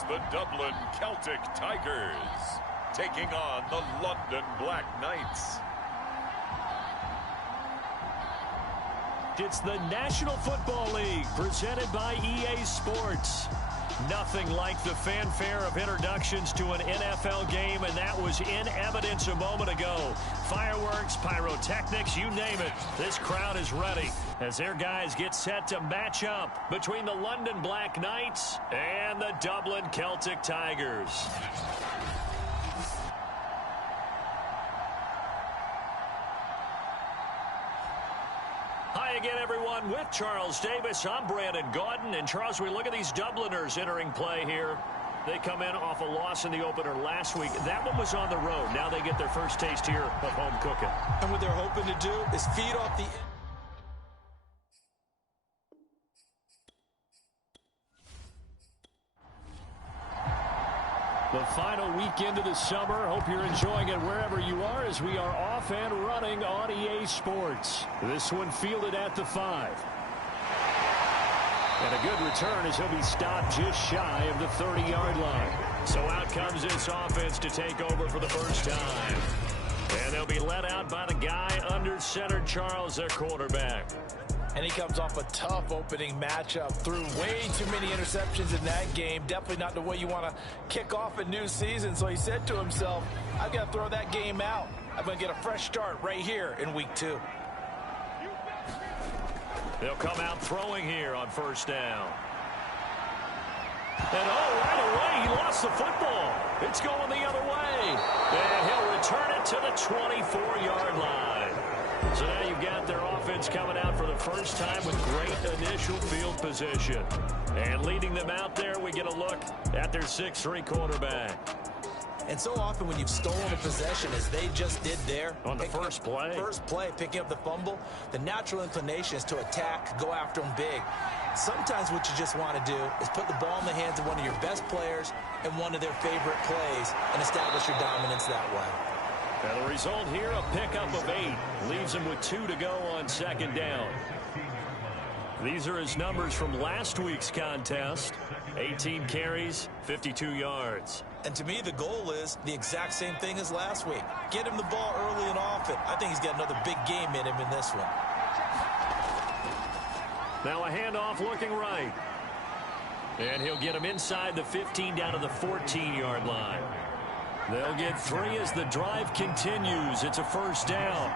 It's the Dublin Celtic Tigers taking on the London Black Knights. It's the National Football League presented by EA Sports. Nothing like the fanfare of introductions to an NFL game, and that was in evidence a moment ago. Fireworks, pyrotechnics, you name it. This crowd is ready as their guys get set to match up between the London Black Knights and the Dublin Celtic Tigers. Hi again, everyone. With Charles Davis, I'm Brandon Gaudin. And Charles, we look at these Dubliners entering play here. They come in off a loss in the opener last week. That one was on the road. Now they get their first taste here of home cooking. And what they're hoping to do is feed off the... The final weekend of the summer. Hope you're enjoying it wherever you are as we are off and running on EA Sports. This one fielded at the 5. And a good return as he'll be stopped just shy of the 30-yard line. So out comes this offense to take over for the first time. And they'll be let out by the guy under center, Charles, their quarterback. And he comes off a tough opening matchup. Threw way too many interceptions in that game. Definitely not the way you want to kick off a new season. So he said to himself, I've got to throw that game out. I'm going to get a fresh start right here in week 2. They'll come out throwing here on first down. And right away, he lost the football. It's going the other way. And he'll return it to the 24-yard line. So now you've got their offense coming out for the first time with great initial field position. And leading them out there, we get a look at their 6'3" quarterback. And so often when you've stolen a possession, as they just did there. On the first play, picking up the fumble, the natural inclination is to attack, go after them big. Sometimes what you just want to do is put the ball in the hands of one of your best players and one of their favorite plays and establish your dominance that way. And the result here, a pickup of 8. Leaves him with 2 to go on second down. These are his numbers from last week's contest. 18 carries, 52 yards. And to me, the goal is the exact same thing as last week. Get him the ball early and often. I think he's got another big game in him in this one. Now a handoff looking right. And he'll get him inside the 15 down to the 14-yard line. They'll get 3 as the drive continues. It's a first down.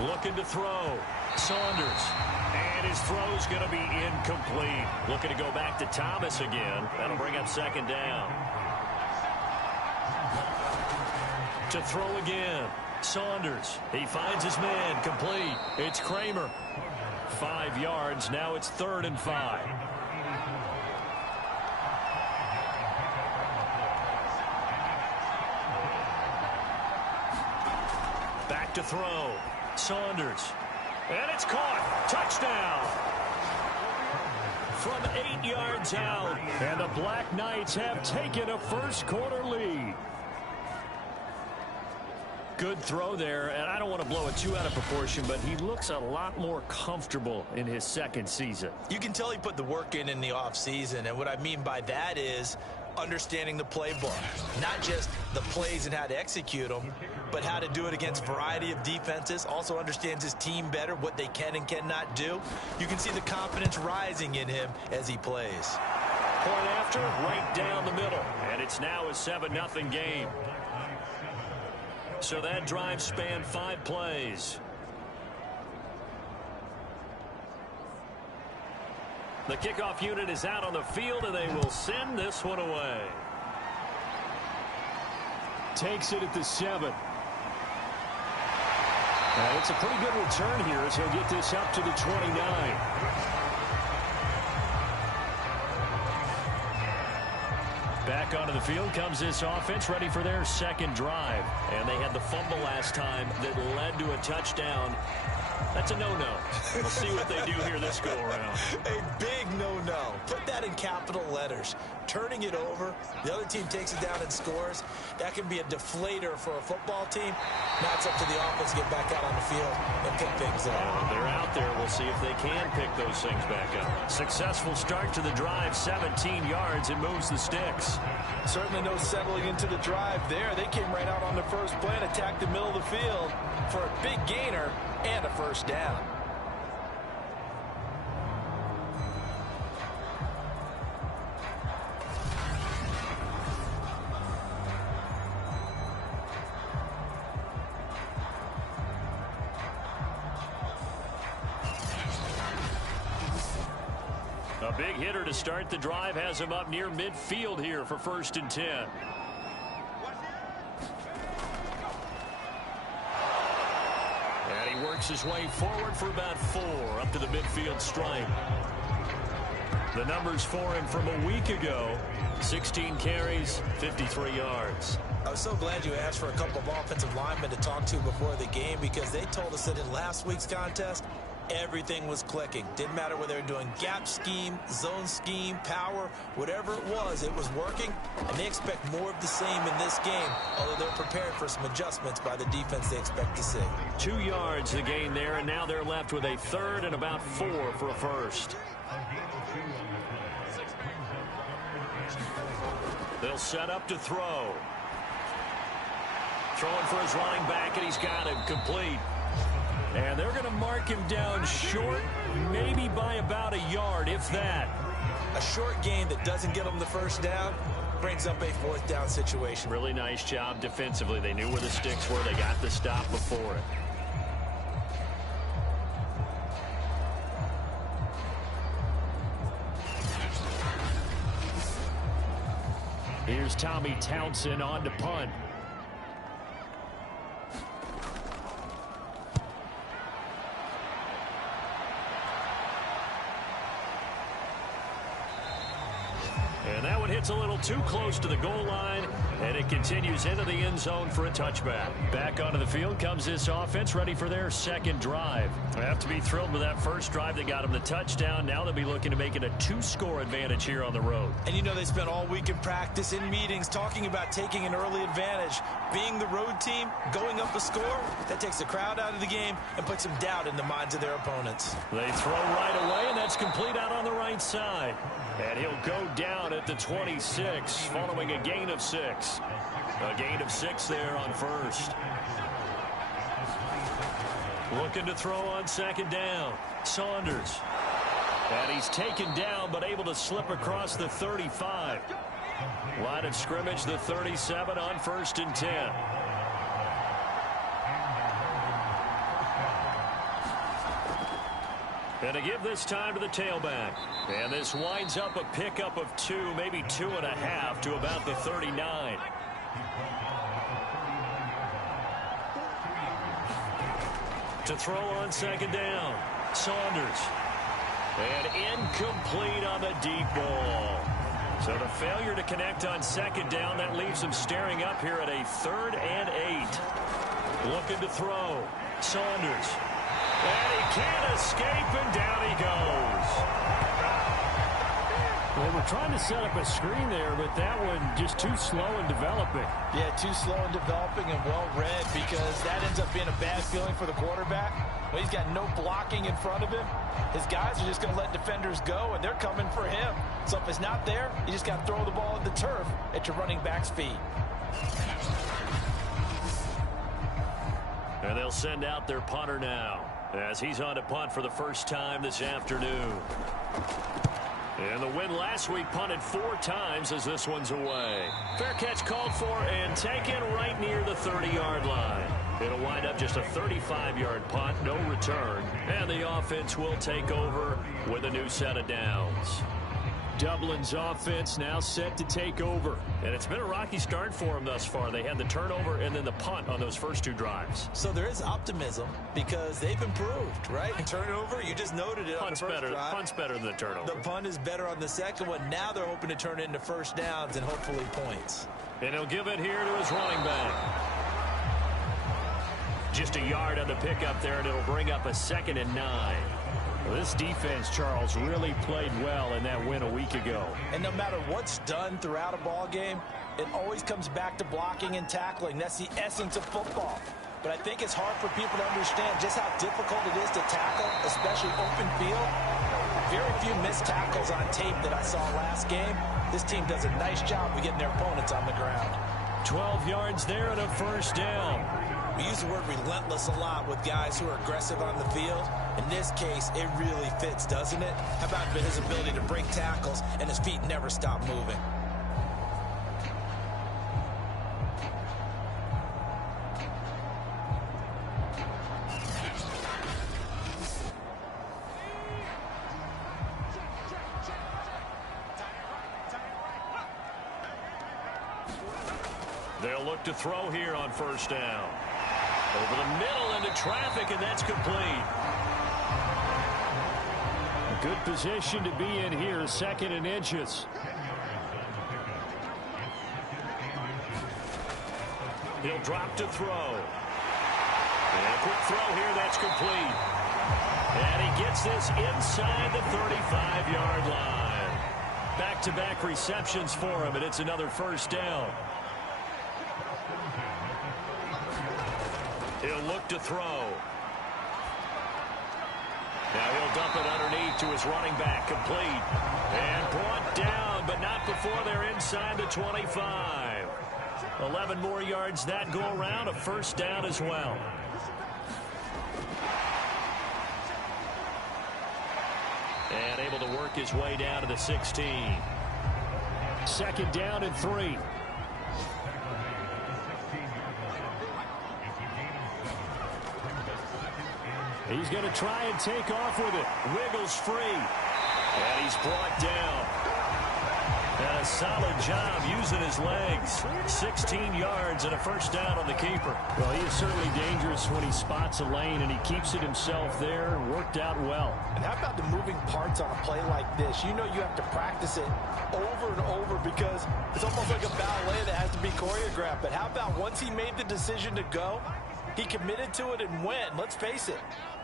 Looking to throw. Saunders. And his throw's going to be incomplete. Looking to go back to Thomas again. That'll bring up second down. To throw again. Saunders. He finds his man. Complete. It's Kramer. 5 yards. Now it's 3rd and 5. Back to throw. Saunders. And it's caught. Touchdown. From 8 yards out. And the Black Knights have taken a first quarter lead. Good throw there, and I don't want to blow it too out of proportion, but he looks a lot more comfortable in his second season. You can tell he put the work in the offseason, and what I mean by that is understanding the playbook. Not just the plays and how to execute them, but how to do it against a variety of defenses. Also understands his team better, what they can and cannot do. You can see the confidence rising in him as he plays. Point after, right down the middle, and it's now a 7-0 game. So that drive spanned 5 plays. The kickoff unit is out on the field, and they will send this one away. Takes it at the 7. And it's a pretty good return here as he'll get this up to the 29. Back onto the field comes this offense, ready for their second drive. And they had the fumble last time that led to a touchdown. That's a no-no. We'll see what they do here this go-around. A big no-no. Put that in capital letters. Turning it over, the other team takes it down and scores. That can be a deflator for a football team. Now it's up to the offense to get back out on the field and pick things up. When they're out there, we'll see if they can pick those things back up. Successful start to the drive, 17 yards, and moves the sticks. Certainly no settling into the drive there. They came right out on the first play and attacked the middle of the field for a big gainer and a first down. A big hitter to start the drive has him up near midfield here for 1st and 10. And he works his way forward for about 4 up to the midfield stripe. The numbers for him from a week ago, 16 carries, 53 yards. I was so glad you asked for a couple of offensive linemen to talk to before the game, because they told us that in last week's contest, everything was clicking. Didn't matter whether they were doing gap scheme, zone scheme, power, whatever it was working. And they expect more of the same in this game, although they're prepared for some adjustments by the defense they expect to see. 2 yards the gain there, and now they're left with a 3rd and about 4 for a first. They'll set up to throw. Throwing for his running back, and he's got him complete. And they're going to mark him down short, maybe by about a yard, if that. A short gain that doesn't get them the first down brings up a 4th down situation. Really nice job defensively. They knew where the sticks were. They got the stop before it. Here's Tommy Townsend on to punt. And that one hits a little too close to the goal line, and it continues into the end zone for a touchback. Back onto the field comes this offense, ready for their 2nd drive. They have to be thrilled with that first drive. They got them the touchdown. Now they'll be looking to make it a 2-score advantage here on the road. And you know they spent all week in practice, in meetings, talking about taking an early advantage. Being the road team, going up a score, that takes the crowd out of the game and puts some doubt in the minds of their opponents. They throw right away, and that's complete out on the right side. And he'll go down at the 26, following a gain of 6. A gain of 6 there on first. Looking to throw on 2nd down. Saunders. And he's taken down, but able to slip across the 35. Line of scrimmage, the 37 on 1st and 10. And to give this time to the tailback. And this winds up a pickup of 2, maybe 2.5 to about the 39. To throw on 2nd down. Saunders. And incomplete on the deep ball. So the failure to connect on 2nd down, that leaves them staring up here at a 3rd and 8. Looking to throw. Saunders. And he can't escape, and down he goes. They were trying to set up a screen there, but that one just too slow in developing. Yeah, too slow in developing and well read, because that ends up being a bad feeling for the quarterback. When he's got no blocking in front of him, his guys are just going to let defenders go, and they're coming for him. So if it's not there, you just got to throw the ball at the turf at your running back's feet. And they'll send out their punter now, as he's on to punt for the first time this afternoon. And the win last week, punted 4 times as this one's away. Fair catch called for and taken right near the 30-yard line. It'll wind up just a 35-yard punt, no return. And the offense will take over with a new set of downs. Dublin's offense now set to take over. And it's been a rocky start for them thus far. They had the turnover and then the punt on those first 2 drives. So there is optimism because they've improved, right? Turnover, you just noted it on the first drive. Punt's better than the turnover. The punt is better on the second one. Now they're hoping to turn it into first downs and hopefully points. And he'll give it here to his running back. Just a yard on the pickup there, and it'll bring up a 2nd and 9. Well, this defense, Charles, really played well in that win a week ago. And no matter what's done throughout a ball game, it always comes back to blocking and tackling. That's the essence of football. But I think it's hard for people to understand just how difficult it is to tackle, especially open field. Very few missed tackles on tape that I saw last game. This team does a nice job of getting their opponents on the ground. 12 yards there and a 1st down. We use the word relentless a lot with guys who are aggressive on the field. In this case, it really fits, doesn't it? How about his ability to break tackles and his feet never stop moving? They'll look to throw here on 1st down. Over the middle into traffic, and that's complete. A good position to be in here, 2nd and inches. He'll drop to throw. And a quick throw here, that's complete. And he gets this inside the 35-yard line. Back-to-back receptions for him, and it's another 1st down. He'll look to throw. Now he'll dump it underneath to his running back, complete. And brought down, but not before they're inside the 25. 11 more yards that go around, a 1st down as well. And able to work his way down to the 16. 2nd down and 3. He's going to try and take off with it. Wiggles free. And he's brought down. And a solid job using his legs. 16 yards and a 1st down on the keeper. Well, he is certainly dangerous when he spots a lane, and he keeps it himself there. Worked out well. And how about the moving parts on a play like this? You know you have to practice it over and over because it's almost like a ballet that has to be choreographed. But how about once he made the decision to go, he committed to it and went. Let's face it.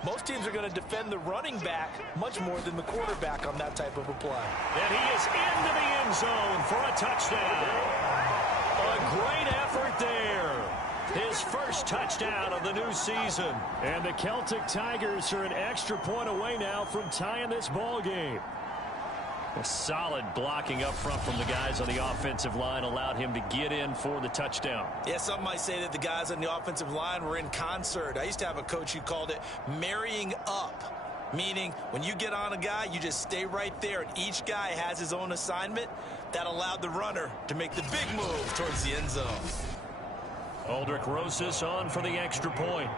Most teams are going to defend the running back much more than the quarterback on that type of a play. And he is into the end zone for a touchdown. A great effort there. His 1st touchdown of the new season. And the Celtic Tigers are an extra point away now from tying this ball game. A solid blocking up front from the guys on the offensive line allowed him to get in for the touchdown. Yeah, some might say that the guys on the offensive line were in concert. I used to have a coach who called it marrying up, meaning when you get on a guy, you just stay right there, and each guy has his own assignment. That allowed the runner to make the big move towards the end zone. Aldrich Rosas on for the extra point.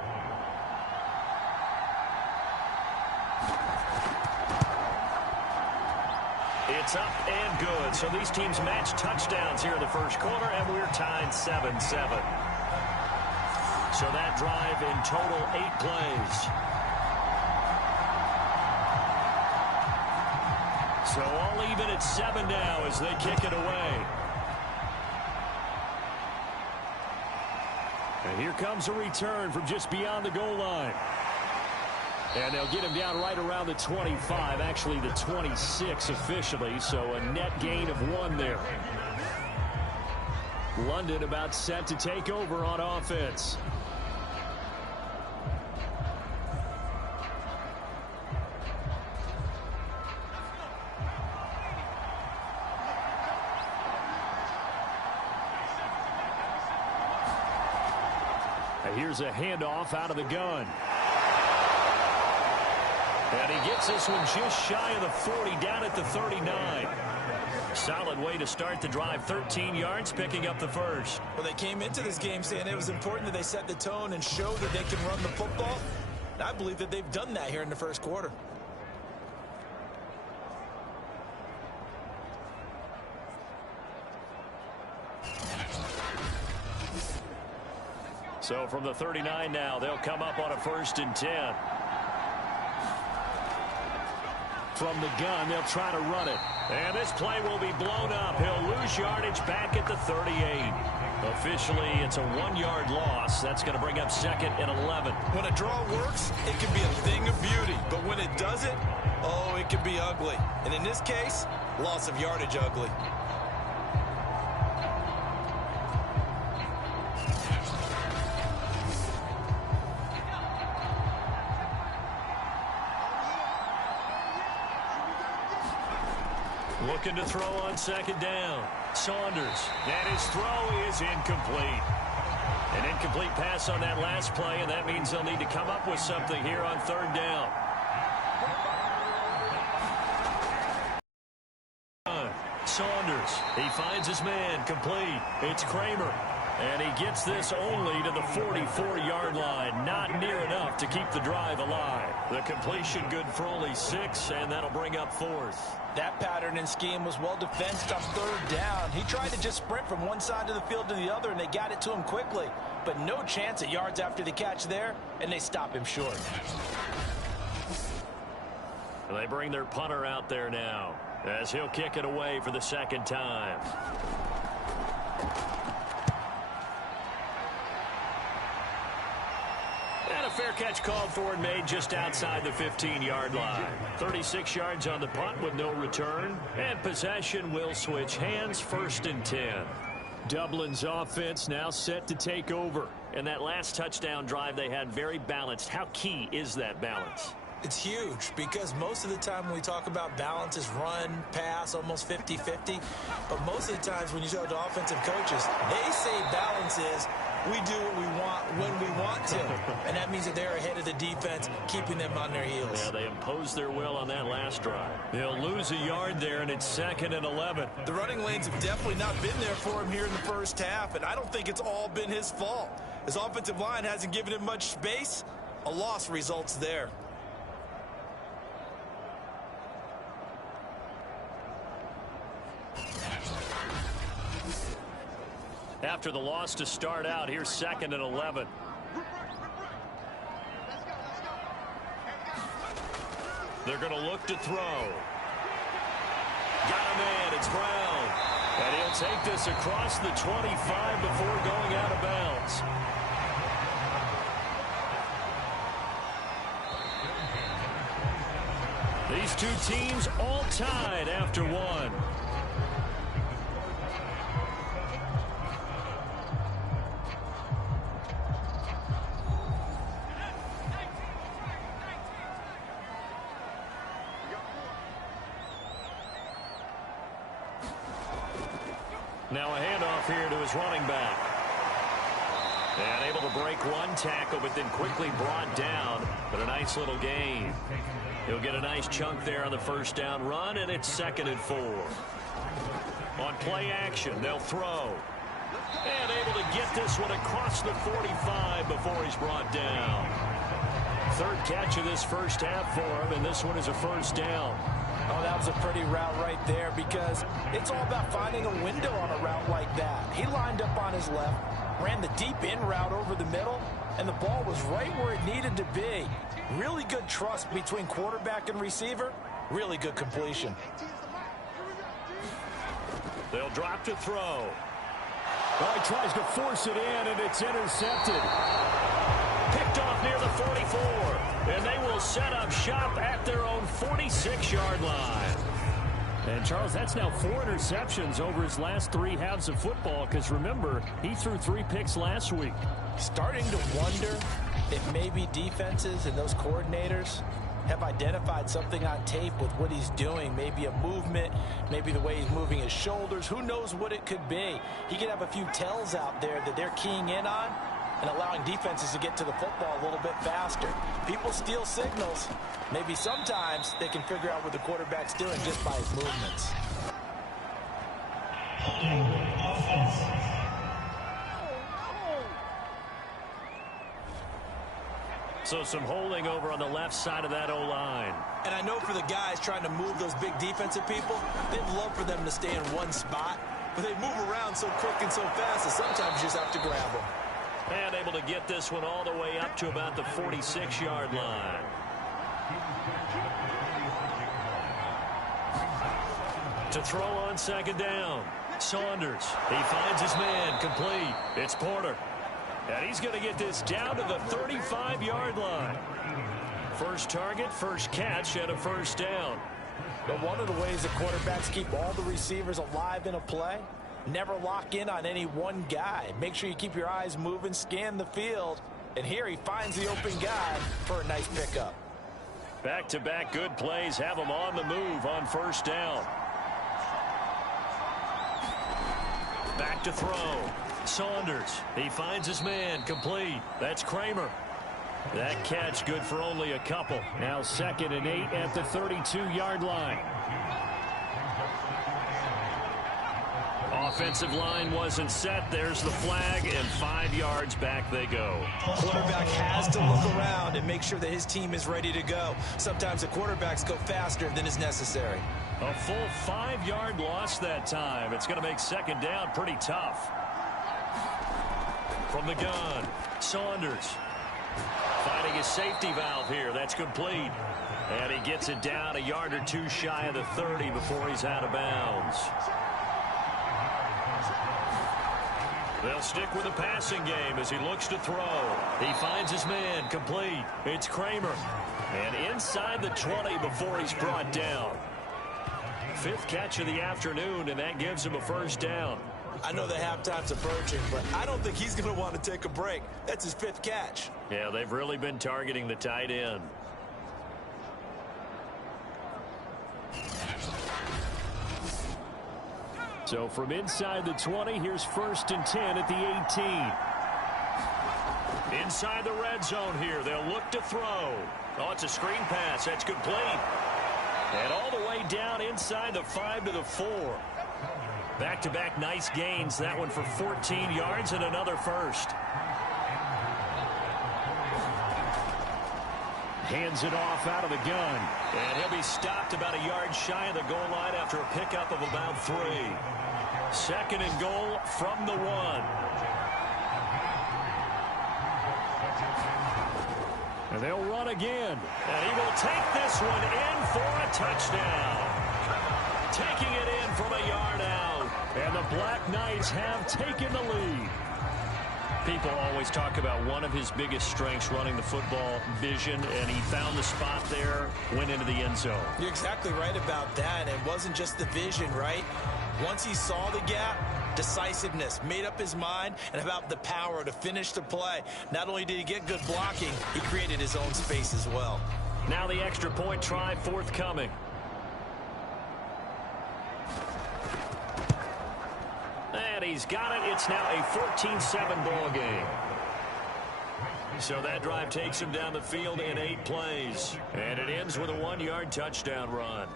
It's up and good. So these teams match touchdowns here in the 1st quarter, and we're tied 7-7. So that drive in total 8 plays. So all even at 7 now as they kick it away. And here comes a return from just beyond the goal line. And they'll get him down right around the 25, actually the 26 officially, so a net gain of 1 there. London about set to take over on offense. And here's a handoff out of the gun. And he gets this one just shy of the 40, down at the 39. Solid way to start the drive. 13 yards, picking up the 1st. Well, they came into this game saying it was important that they set the tone and show that they can run the football. And I believe that they've done that here in the 1st quarter. So from the 39 now, they'll come up on a 1st and 10. From the gun, they'll try to run it. And this play will be blown up. He'll lose yardage back at the 38. Officially, it's a 1-yard loss. That's going to bring up 2nd and 11. When a draw works, it can be a thing of beauty. But when it doesn't, oh, it can be ugly. And in this case, loss of yardage ugly. Looking to throw on 2nd down. Saunders. And his throw is incomplete. An incomplete pass on that last play, and that means they'll need to come up with something here on 3rd down. Saunders. He finds his man. Complete. It's Kramer. And he gets this only to the 44-yard line. Not near enough to keep the drive alive. The completion good for only 6, and that'll bring up 4th. That pattern and scheme was well defensed on 3rd down. He tried to just sprint from one side of the field to the other, and they got it to him quickly. But no chance at yards after the catch there, and they stop him short. They bring their punter out there now as he'll kick it away for the 2nd time. And a fair catch called for and made just outside the 15-yard line. 36 yards on the punt with no return. And possession will switch hands, 1st and 10. Dublin's offense now set to take over. And that last touchdown drive they had very balanced. How key is that balance? It's huge because most of the time when we talk about balance is run, pass, almost 50-50. But most of the times when you talk to offensive coaches, they say balance is we do what we want when we want to. And that means that they're ahead of the defense, keeping them on their heels. Yeah, they imposed their will on that last drive. They'll lose a yard there, and it's 2nd and 11. The running lanes have definitely not been there for him here in the first half, and I don't think it's all been his fault. His offensive line hasn't given him much space. A loss results there. After the loss to start out, here's 2nd and 11. They're going to look to throw. Got a man. It's Brown. And he'll take this across the 25 before going out of bounds. These two teams all tied after one. Now a handoff here to his running back. And able to break one tackle, but then quickly brought down. But a nice little gain. He'll get a nice chunk there on the 1st down run, and it's 2nd and 4. On play action, they'll throw. And able to get this one across the 45 before he's brought down. 3rd catch of this first half for him, and this one is a 1st down. Oh, that was a pretty route right there because it's all about finding a window on a route like that. He lined up on his left, ran the deep in route over the middle, and the ball was right where it needed to be. Really good trust between quarterback and receiver. Really good completion. They'll drop to throw. Oh, he tries to force it in, and it's intercepted. Picked off near the 44. And they will set up shop at their own 46-yard line. And, Charles, that's now 4 interceptions over his last 3 halves of football because, remember, he threw 3 picks last week. Starting to wonder if maybe defenses and those coordinators have identified something on tape with what he's doing. Maybe a movement, maybe the way he's moving his shoulders. Who knows what it could be? He could have a few tells out there that they're keying in on and allowing defenses to get to the football a little bit faster. People steal signals. Maybe sometimes they can figure out what the quarterback's doing just by his movements. So some holding over on the left side of that O-line. And I know for the guys trying to move those big defensive people, they'd love for them to stay in one spot. But they move around so quick and so fast that sometimes you just have to grab them. And able to get this one all the way up to about the 46-yard line. To throw on second down. Saunders. He finds his man. Complete. It's Porter. And he's going to get this down to the 35-yard line. First target, first catch, and a first down. But one of the ways that quarterbacks keep all the receivers alive in a play, never lock in on any one guy. Make sure you keep your eyes moving, scan the field. And here he finds the open guy for a nice pickup. Back-to-back good plays have him on the move on first down. Back to throw. Saunders. He finds his man. Complete. That's Kramer. That catch good for only a couple. Now 2nd and 8 at the 32-yard line. Offensive line wasn't set. There's the flag, and 5 yards back they go. Quarterback has to look around and make sure that his team is ready to go. Sometimes the quarterbacks go faster than is necessary. A full 5-yard loss that time. It's going to make second down pretty tough. From the gun, Saunders. Finding his safety valve here. That's complete. And he gets it down a yard or two shy of the 30 before he's out of bounds. They'll stick with the passing game as he looks to throw. He finds his man. Complete. It's Kramer. And inside the 20 before he's brought down. 5th catch of the afternoon, and that gives him a first down. I know the halftime's approaching, but I don't think he's going to want to take a break. That's his 5th catch. Yeah, they've really been targeting the tight end. So from inside the 20, here's 1st and 10 at the 18. Inside the red zone here, they'll look to throw. Oh, it's a screen pass. That's complete. And all the way down inside the 5 to the 4. Back-to-back nice gains. That one for 14 yards and another first. Hands it off out of the gun. And he'll be stopped about a yard shy of the goal line after a pickup of about 3. 2nd and goal from the 1. And they'll run again. And he will take this one in for a touchdown. Taking it in from a yard out. And the Black Knights have taken the lead. People always talk about one of his biggest strengths running the football, vision, and he found the spot there, went into the end zone. You're exactly right about that. It wasn't just the vision, right? Once he saw the gap, decisiveness, made up his mind, and about the power to finish the play. Not only did he get good blocking, he created his own space as well. Now the extra point try forthcoming. And he's got it. It's now a 14-7 ball game. So that drive takes him down the field in 8 plays. And it ends with a 1-yard touchdown run.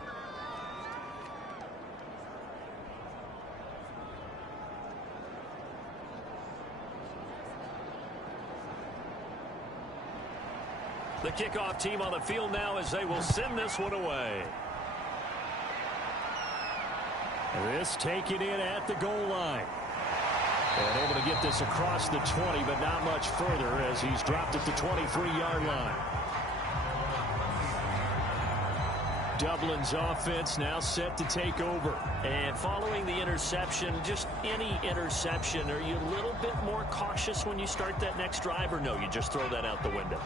The kickoff team on the field now as they will send this one away. This taken in at the goal line. And able to get this across the 20, but not much further as he's dropped at the 23-yard line. Dublin's offense now set to take over. And following the interception, just any interception, are you a little bit more cautious when you start that next drive, or no, you just throw that out the window?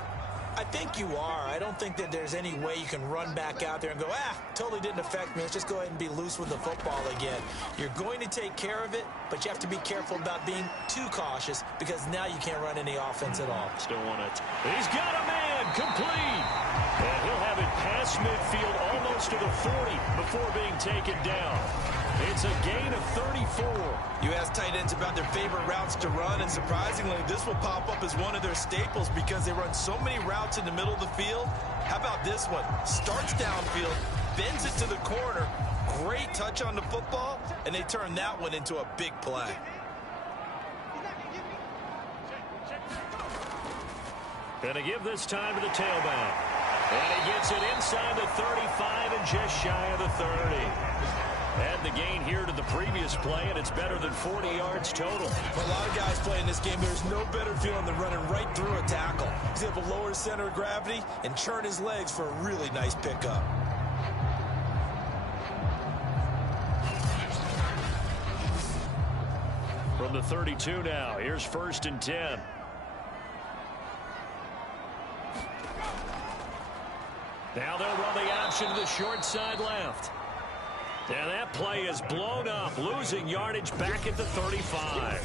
I think you are. I don't think that there's any way you can run back out there and go, totally didn't affect me. Let's just go ahead and be loose with the football again. You're going to take care of it, but you have to be careful about being too cautious because now you can't run any offense at all. Still want it. He's got a man complete. And he'll have it past midfield almost to the 40 before being taken down. It's a gain of 34. You ask tight ends about their favorite routes to run, and surprisingly, this will pop up as one of their staples because they run so many routes in the middle of the field. How about this one? Starts downfield, bends it to the corner, great touch on the football, and they turn that one into a big play. And to give this time to the tailback. And he gets it inside the 35 and just shy of the 30. Add the gain here to the previous play, and it's better than 40 yards total. For a lot of guys playing this game, there's no better feeling than running right through a tackle. He's able to lower his center of gravity and churn his legs for a really nice pickup. the 32 now. Here's 1st and 10. Now they'll run the option to the short side left. And that play is blown up, losing yardage back at the 35.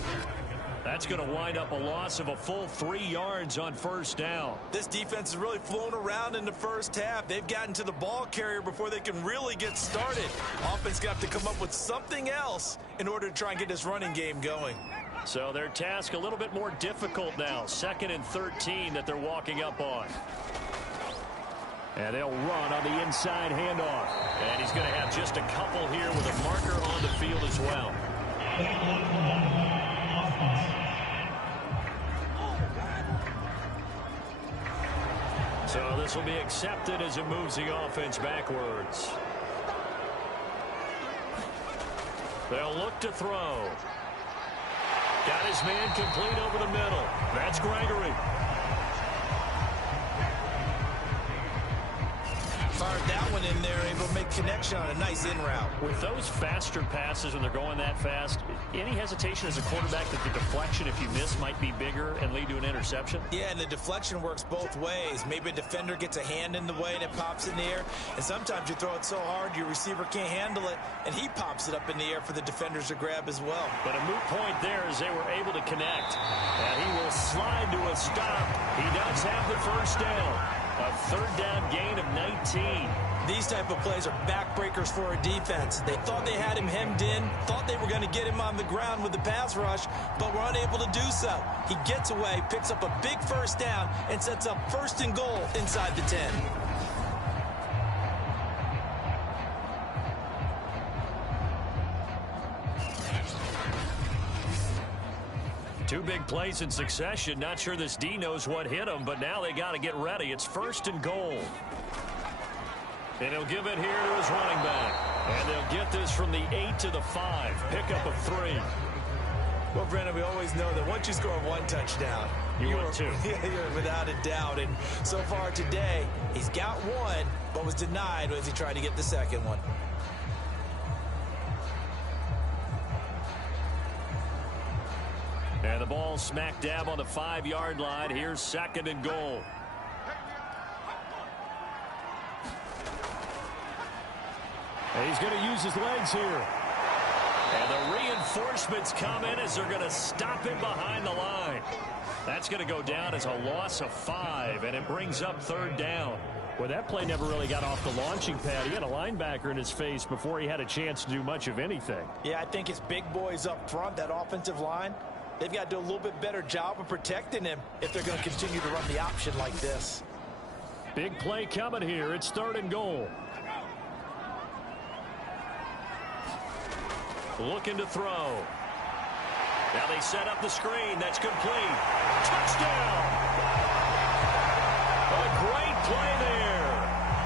That's going to wind up a loss of a full 3 yards on 1st down. This defense has really flown around in the first half. They've gotten to the ball carrier before they can really get started. Offense got to come up with something else in order to try and get this running game going. So their task a little bit more difficult now. 2nd and 13 that they're walking up on. And they'll run on the inside handoff. And he's going to have just a couple here with a marker on the field as well. So this will be accepted as it moves the offense backwards. They'll look to throw. Got his man complete over the middle. That's Gregory. Fired that one in there, able to make connection on a nice in route. With those faster passes when they're going that fast, any hesitation as a quarterback that the deflection, if you miss, might be bigger and lead to an interception? Yeah, and the deflection works both ways. Maybe a defender gets a hand in the way and it pops in the air. And sometimes you throw it so hard your receiver can't handle it, and he pops it up in the air for the defenders to grab as well. But a moot point there as they were able to connect. And he will slide to a stop. He does have the 1st down. A 3rd down gain of 19. These type of plays are backbreakers for a defense. They thought they had him hemmed in, thought they were going to get him on the ground with the pass rush, but were unable to do so. He gets away, picks up a big 1st down, and sets up 1st and goal inside the 10. Two big plays in succession. Not sure this D knows what hit him, but now they got to get ready. It's 1st and goal. And he'll give it here to his running back. And they'll get this from the 8 to the 5. Pickup of 3. Well, Brennan, we always know that once you score 1 touchdown, you're 2. You're without a doubt. And so far today, he's got 1, but was denied as he tried to get the 2nd one. And the ball smack dab on the 5-yard line. Here's 2nd and goal. And he's going to use his legs here. And the reinforcements come in as they're going to stop him behind the line. That's going to go down as a loss of 5, and it brings up 3rd down. Well, that play never really got off the launching pad. He had a linebacker in his face before he had a chance to do much of anything. Yeah, I think it's big boys up front, that offensive line. They've got to do a little bit better job of protecting him if they're going to continue to run the option like this. Big play coming here. It's 3rd and goal. Looking to throw. Now they set up the screen. That's complete. Touchdown! A great play there.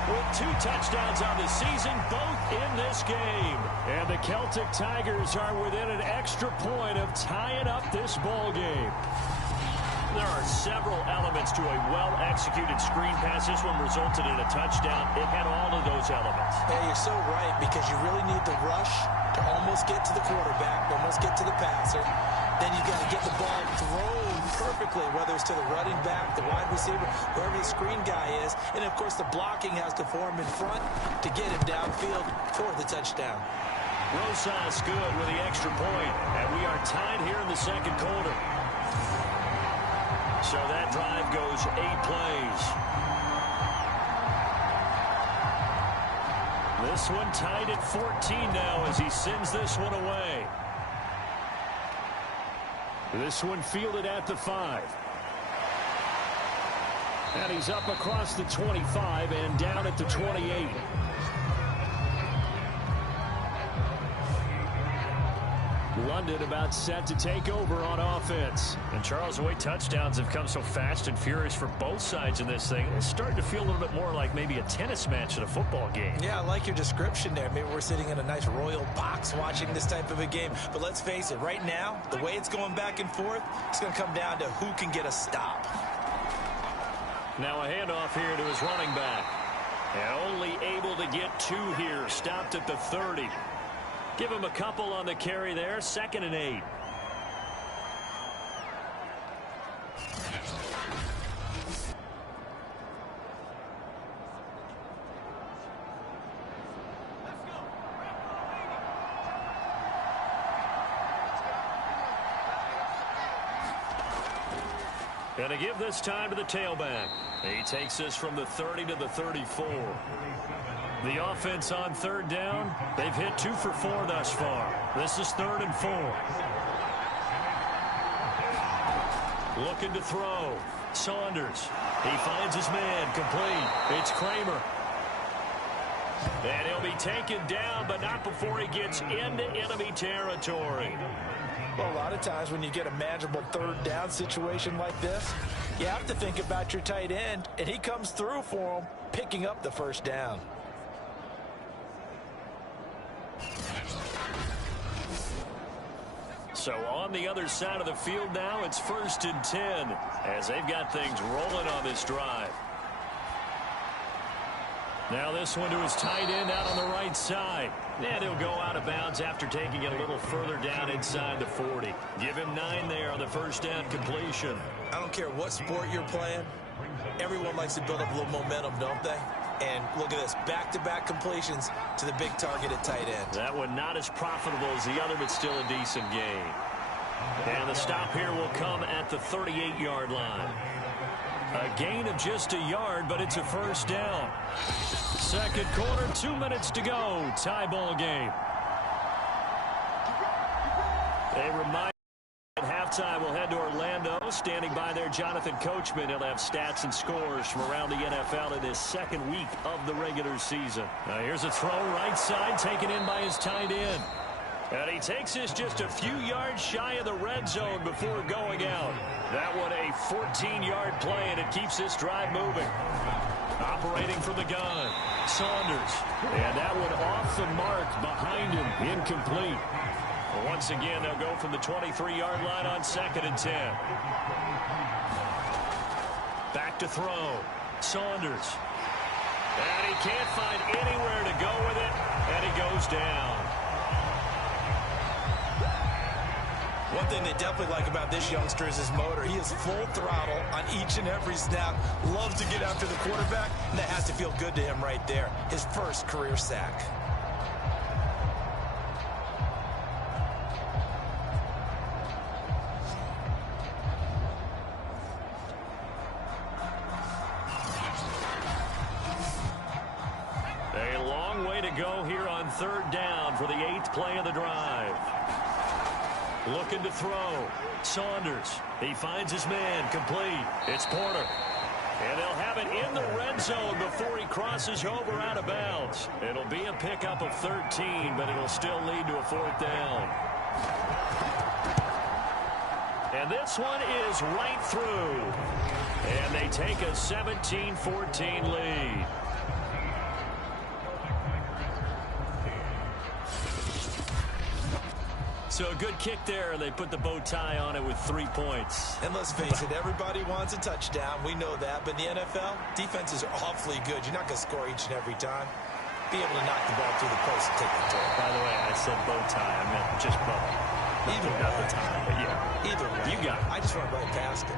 With 2 touchdowns on the season, both in this game. And the Celtic Tigers are within an extra point of tying up this ball game. There are several elements to a well-executed screen pass. This one resulted in a touchdown. It had all of those elements. Yeah, you're so right, because you really need the rush to almost get to the quarterback, almost get to the passer. Then you've got to get the ball thrown perfectly, whether it's to the running back, the wide receiver, wherever the screen guy is. And, of course, the blocking has to form in front to get him downfield for the touchdown. Rosas good with the extra point. And we are tied here in the 2nd quarter. So that drive goes 8 plays. This one tied at 14 now as he sends this one away. This one fielded at the 5. And he's up across the 25 and down at the 28. London about set to take over on offense. And Charles, the way touchdowns have come so fast and furious for both sides in this thing, it's starting to feel a little bit more like maybe a tennis match in a football game. Yeah, I like your description there. Maybe we're sitting in a nice royal box watching this type of a game. But let's face it, right now, the way it's going back and forth, it's going to come down to who can get a stop. Now a handoff here to his running back. And only able to get 2 here. Stopped at the 30. Give him a couple on the carry there. 2nd and 8. And to give this time to the tailback. He takes us from the 30 to the 34. The offense on third down, they've hit 2 for 4 thus far. This is 3rd and 4. Looking to throw. Saunders. He finds his man complete. It's Kramer. And he'll be taken down, but not before he gets into enemy territory. Well, a lot of times when you get a manageable third down situation like this, you have to think about your tight end, and he comes through for him, picking up the first down. So on the other side of the field now, it's 1st and 10 as they've got things rolling on this drive. Now this one to his tight end out on the right side. And he'll go out of bounds after taking it a little further down inside the 40. Give him 9 there on the first down completion. I don't care what sport you're playing. Everyone likes to build up a little momentum, don't they? And look at this, back-to-back completions to the big target at tight end. That one not as profitable as the other, but still a decent gain. And the stop here will come at the 38-yard line. A gain of just a yard, but it's a first down. Second quarter, 2 minutes to go. Tie ball game. They remind at halftime we'll head to Orlando. Standing by there, Jonathan Coachman. He'll have stats and scores from around the NFL in his second week of the regular season. Now here's a throw right side, taken in by his tight end. And he takes this just a few yards shy of the red zone before going out. That one a 14-yard play, and it keeps this drive moving. Operating from the gun, Saunders. And that one off the mark behind him, incomplete. Well, once again, they'll go from the 23-yard line on 2nd and 10. Back to throw, Saunders. And he can't find anywhere to go with it, and he goes down. One thing they definitely like about this youngster is his motor. He is full throttle on each and every snap. Loves to get after the quarterback, and that has to feel good to him right there. His first career sack. A long way to go here on 3rd down for the 8th play of the drive. Looking to throw. Saunders. He finds his man complete. It's Porter. And they'll have it in the red zone before he crosses over out of bounds. It'll be a pickup of 13, but it'll still lead to a 4th down. And this one is right through. And they take a 17-14 lead. So a good kick there. They put the bow tie on it with 3 points. And let's face it, everybody wants a touchdown. We know that. But in the NFL, defenses are awfully good. You're not going to score each and every time. Be able to knock the ball through the post and take the turn. By the way, I said bow tie. I meant just bow. Either way. Not the tie, but yeah. Either way. You got it. I just went right past it.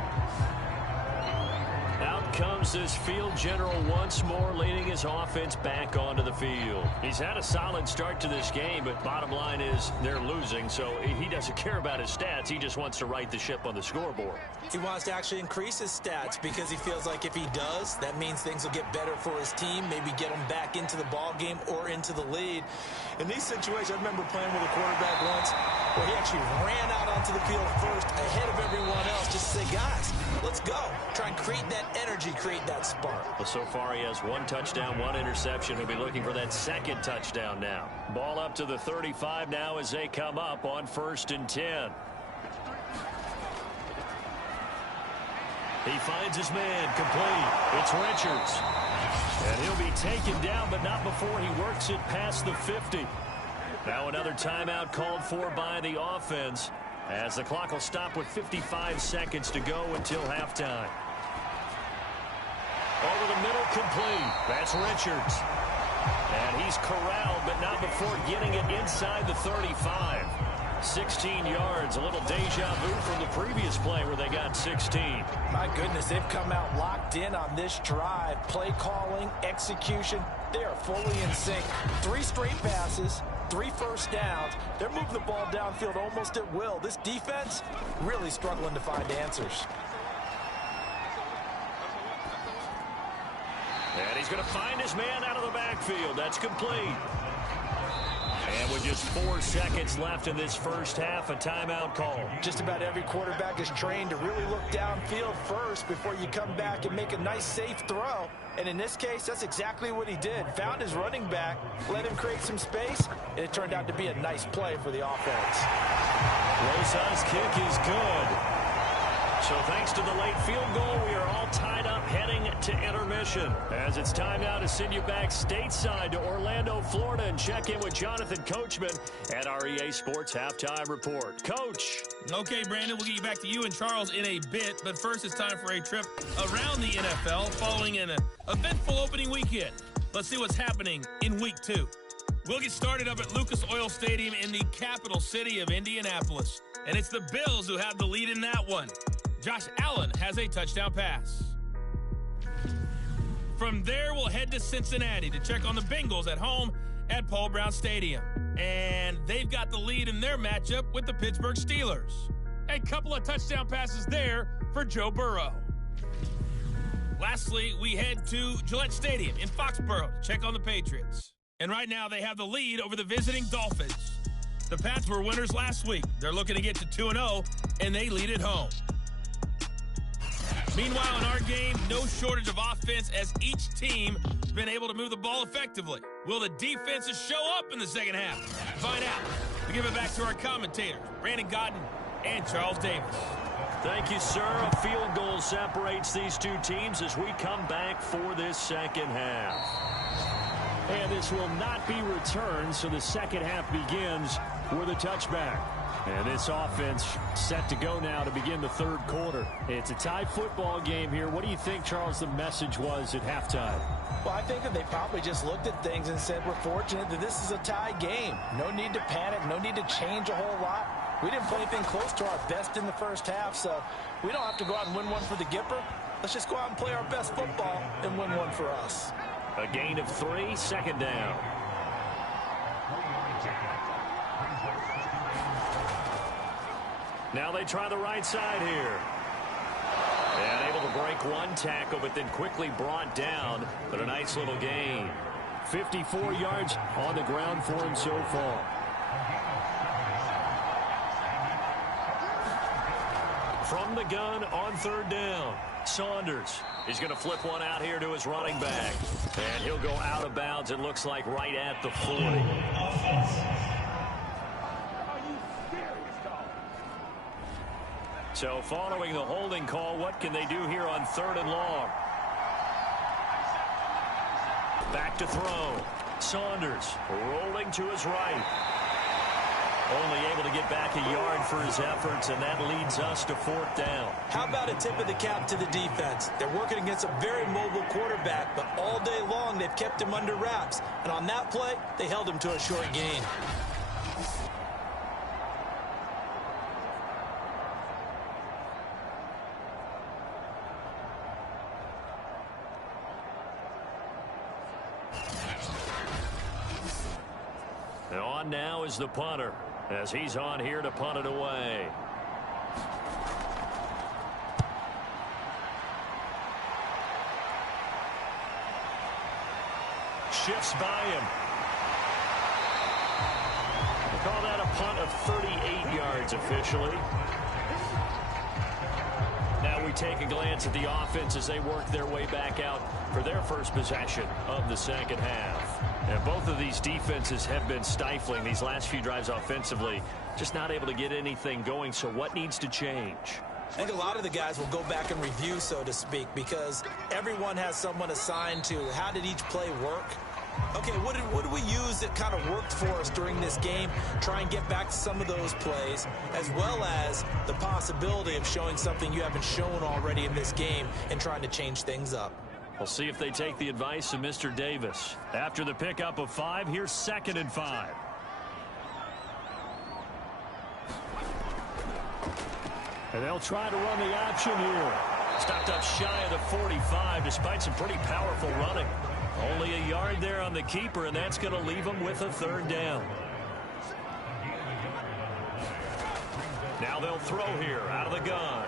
Out comes this field general once more, leading his offense back onto the field. He's had a solid start to this game, but bottom line is they're losing, so he doesn't care about his stats. He just wants to right the ship on the scoreboard. He wants to actually increase his stats because he feels like if he does, that means things will get better for his team, maybe get him back into the ball game or into the lead. In these situations, I remember playing with a quarterback once where he actually ran out onto the field first ahead of everyone else just to say, guys, let's go. Try and create that energy, create that spark. Well, so far he has 1 touchdown, 1 interception. He'll be looking for that 2nd touchdown now. Ball up to the 35 now as they come up on 1st and 10. He finds his man complete. It's Richards. And he'll be taken down, but not before he works it past the 50. Now another timeout called for by the offense as the clock will stop with 55 seconds to go until halftime. Over the middle, complete. That's Richards. And he's corralled, but not before getting it inside the 35. 16 yards, a little deja vu from the previous play where they got 16. My goodness, they've come out locked in on this drive. Play calling, execution, they are fully in sync. 3 straight passes, 3 first downs. They're moving the ball downfield almost at will. This defense really struggling to find answers. And he's going to find his man out of the backfield. That's complete. And with just 4 seconds left in this first half, a timeout call. Just about every quarterback is trained to really look downfield first before you come back and make a nice, safe throw. And in this case, that's exactly what he did. Found his running back, let him create some space, and it turned out to be a nice play for the offense. Rosa's kick is good. So thanks to the late field goal, we are all tied up heading to intermission. As it's time now to send you back stateside to Orlando, Florida, and check in with Jonathan Coachman at our EA Sports Halftime Report. Coach. Okay, Brandon, we'll get you back to you and Charles in a bit. But first, it's time for a trip around the NFL following an eventful opening weekend. Let's see what's happening in Week 2. We'll get started up at Lucas Oil Stadium in the capital city of Indianapolis. And it's the Bills who have the lead in that one. Josh Allen has a touchdown pass. From there, we'll head to Cincinnati to check on the Bengals at home at Paul Brown Stadium. And they've got the lead in their matchup with the Pittsburgh Steelers. A couple of touchdown passes there for Joe Burrow. Lastly, we head to Gillette Stadium in Foxborough to check on the Patriots. And right now, they have the lead over the visiting Dolphins. The Pats were winners last week. They're looking to get to 2-0, and they lead at home. Meanwhile, in our game, no shortage of offense as each team has been able to move the ball effectively. Will the defenses show up in the second half? Find out. We give it back to our commentators, Brandon Godden and Charles Davis. Thank you, sir. A field goal separates these two teams as we come back for this second half. And this will not be returned, so the second half begins with a touchback. And this offense set to go now to begin the third quarter. It's a tie football game here. What do you think, Charles, the message was at halftime? Well, I think that they probably just looked at things and said, we're fortunate that this is a tie game. No need to panic, no need to change a whole lot. We didn't play anything close to our best in the first half, so we don't have to go out and win one for the Gipper. Let's just go out and play our best football and win one for us. A gain of 3, second down. Now they try the right side here. And able to break one tackle, but then quickly brought down. But a nice little gain. 54 yards on the ground for him so far. From the gun on third down, Saunders is going to flip one out here to his running back. And he'll go out of bounds, it looks like, right at the 40. So following the holding call, what can they do here on third and long? Back to throw. Saunders rolling to his right. Only able to get back a yard for his efforts, and that leads us to fourth down. How about a tip of the cap to the defense? They're working against a very mobile quarterback, but all day long they've kept him under wraps. And on that play, they held him to a short gain. And on now is the punter, as he's on here to punt it away. Shifts by him. We'll call that a punt of 38 yards officially. Now we take a glance at the offense as they work their way back out for their first possession of the second half. And both of these defenses have been stifling these last few drives offensively, just not able to get anything going. So what needs to change? I think a lot of the guys will go back and review, so to speak, because everyone has someone assigned to how did each play work. Okay, what did we use that kind of worked for us during this game? Try and get back to some of those plays, as well as the possibility of showing something you haven't shown already in this game and trying to change things up. We'll see if they take the advice of Mr. Davis. After the pickup of 5, here's 2nd and 5. And they'll try to run the option here. Stopped up shy of the 45 despite some pretty powerful running. Only a yard there on the keeper, and that's going to leave them with a third down. Now they'll throw here out of the gun.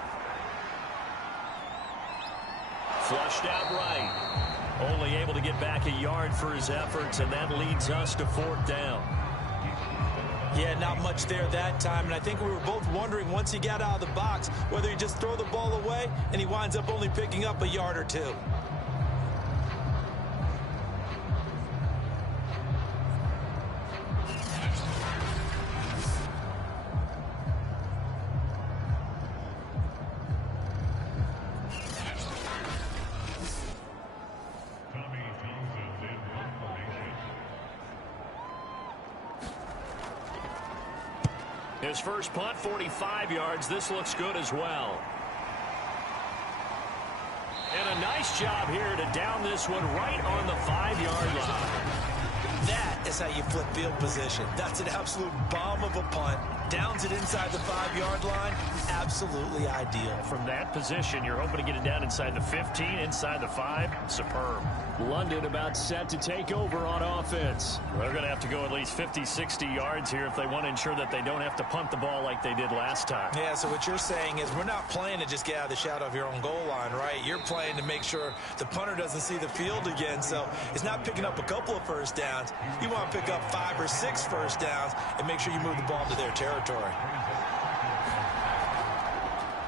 Flushed out right. Only able to get back a yard for his efforts, and that leads us to 4th down. Yeah, not much there that time, and I think we were both wondering once he got out of the box whether he just throw the ball away, and he winds up only picking up a yard or two. His first punt, 45 yards. This looks good as well. And a nice job here to down this one right on the 5-yard line. That is how you flip field position. That's an absolute bomb of a punt. Downs it inside the 5-yard line. Absolutely ideal. From that position, you're hoping to get it down inside the 15, inside the 5. Superb. London about set to take over on offense. They're going to have to go at least 50, 60 yards here if they want to ensure that they don't have to punt the ball like they did last time. Yeah, so what you're saying is we're not playing to just get out of the shadow of your own goal line, right? You're playing to make sure the punter doesn't see the field again. So it's not picking up a couple of first downs. You want to pick up 5 or 6 first downs and make sure you move the ball into their territory.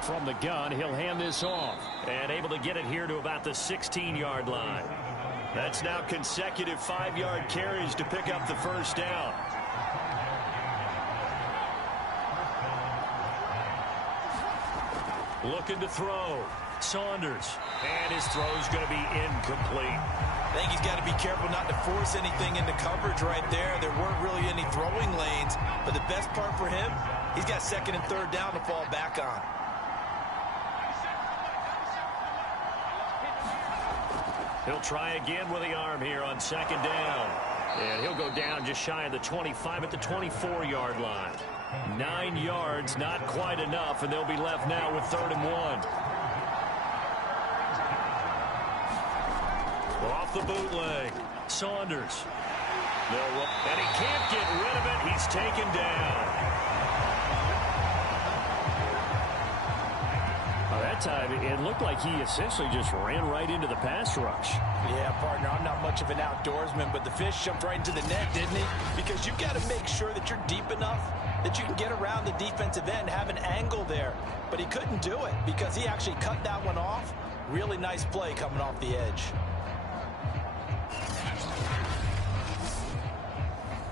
From the gun, he'll hand this off. And able to get it here to about the 16-yard line. That's now consecutive 5-yard carries to pick up the first down. Looking to throw. Saunders. And his throw's going to be incomplete. I think he's got to be careful not to force anything into coverage right there. There weren't really any throwing lanes. But the best part for him, he's got 2nd and 3rd down to fall back on. He'll try again with the arm here on 2nd down. And he'll go down just shy of the 25 at the 24-yard line. 9 yards, not quite enough, and they'll be left now with 3rd and 1. Off the bootleg. Saunders. And he can't get rid of it. He's taken down. That time, it looked like he essentially just ran right into the pass rush. Yeah, partner, I'm not much of an outdoorsman, but the fish jumped right into the net, didn't he? Because you've got to make sure that you're deep enough that you can get around the defensive end, have an angle there. But he couldn't do it because he actually cut that one off. Really nice play coming off the edge.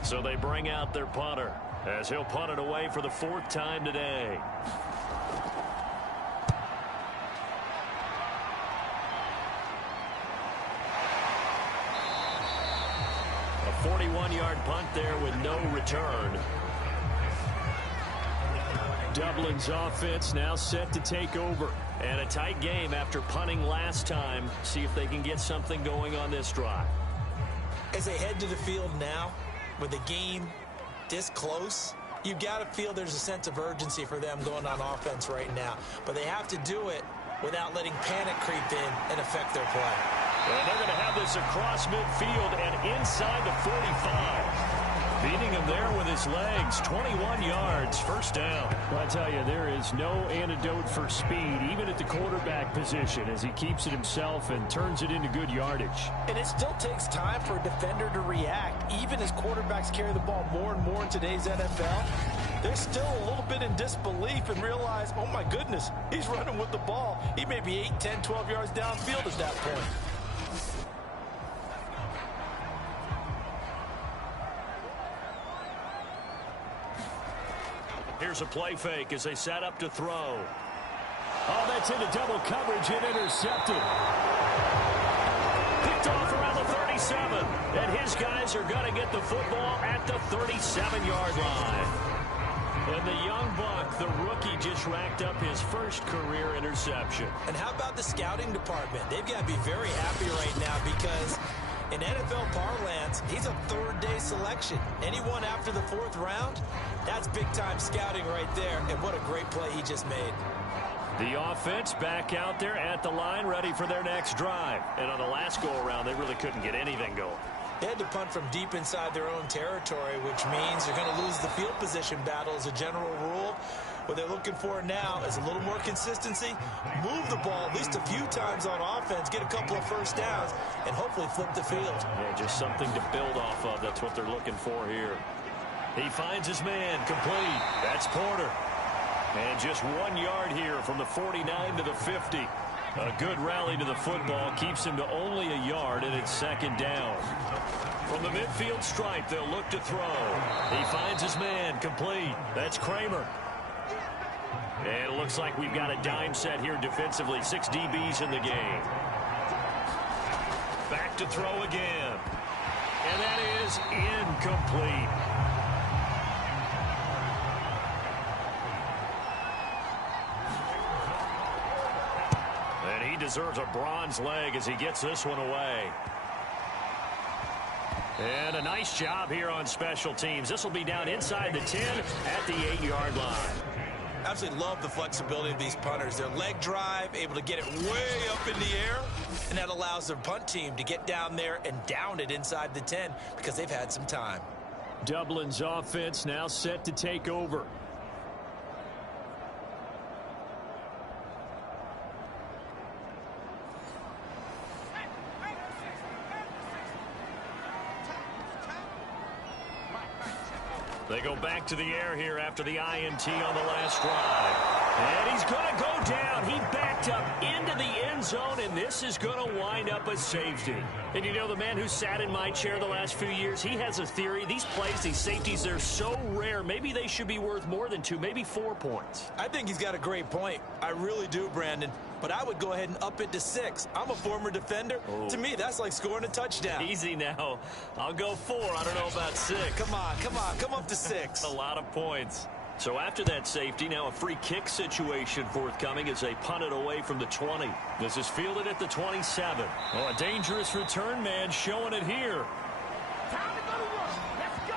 So they bring out their punter as he'll punt it away for the 4th time today. A 41-yard punt there with no return. Dublin's offense now set to take over. And a tight game after punting last time. See if they can get something going on this drive. As they head to the field now, with the game this close, you've got to feel there's a sense of urgency for them going on offense right now. But they have to do it without letting panic creep in and affect their play. And they're going to have this across midfield and inside the 45. Beating him there with his legs. 21 yards, 1st down. Well, I tell you, there is no antidote for speed, even at the quarterback position, as he keeps it himself and turns it into good yardage. And it still takes time for a defender to react. Even as quarterbacks carry the ball more and more in today's NFL, they're still a little bit in disbelief and realize, oh my goodness, he's running with the ball. He may be 8, 10, 12 yards downfield at that point. Here's a play fake as they set up to throw. Oh, that's into double coverage and intercepted. Picked off around the 37. And his guys are going to get the football at the 37-yard line. And the young buck, the rookie, just racked up his first career interception. And how about the scouting department? They've got to be very happy right now because in NFL parlance, he's a 3rd-day selection. Anyone after the 4th round, that's big-time scouting right there. And what a great play he just made. The offense back out there at the line, ready for their next drive. And on the last go-around, they really couldn't get anything going. They had to punt from deep inside their own territory, which means you're going to lose the field position battle as a general rule. What they're looking for now is a little more consistency, move the ball at least a few times on offense, get a couple of first downs, and hopefully flip the field. Yeah, just something to build off of. That's what they're looking for here. He finds his man, complete. That's Porter. And just 1 yard here from the 49 to the 50. A good rally to the football keeps him to only a yard, and it's second down. From the midfield stripe, they'll look to throw. He finds his man, complete. That's Kramer. And it looks like we've got a dime set here defensively. 6 DBs in the game. Back to throw again. And that is incomplete. And he deserves a bronze leg as he gets this one away. And a nice job here on special teams. This will be down inside the 10 at the 8-yard line. Absolutely love the flexibility of these punters. Their leg drive, able to get it way up in the air, and that allows their punt team to get down there and down it inside the 10 because they've had some time. Dublin's offense now set to take over. They go back to the air here after the INT on the last drive. And he's going to go down. He backed up into the end zone, and this is going to wind up a safety. And you know, the man who sat in my chair the last few years, he has a theory. These plays, these safeties, they're so rare. Maybe they should be worth more than 2, maybe 4 points. I think he's got a great point. I really do, Brandon. But I would go ahead and up it to 6. I'm a former defender. Oh. To me, that's like scoring a touchdown. Easy now. I'll go 4. I don't know about 6. Come on. Come up to 6. A lot of points. So after that safety, now a free kick situation forthcoming as they punt it away from the 20. This is fielded at the 27. Oh, a dangerous return man showing it here. Time to go to work. Let's go.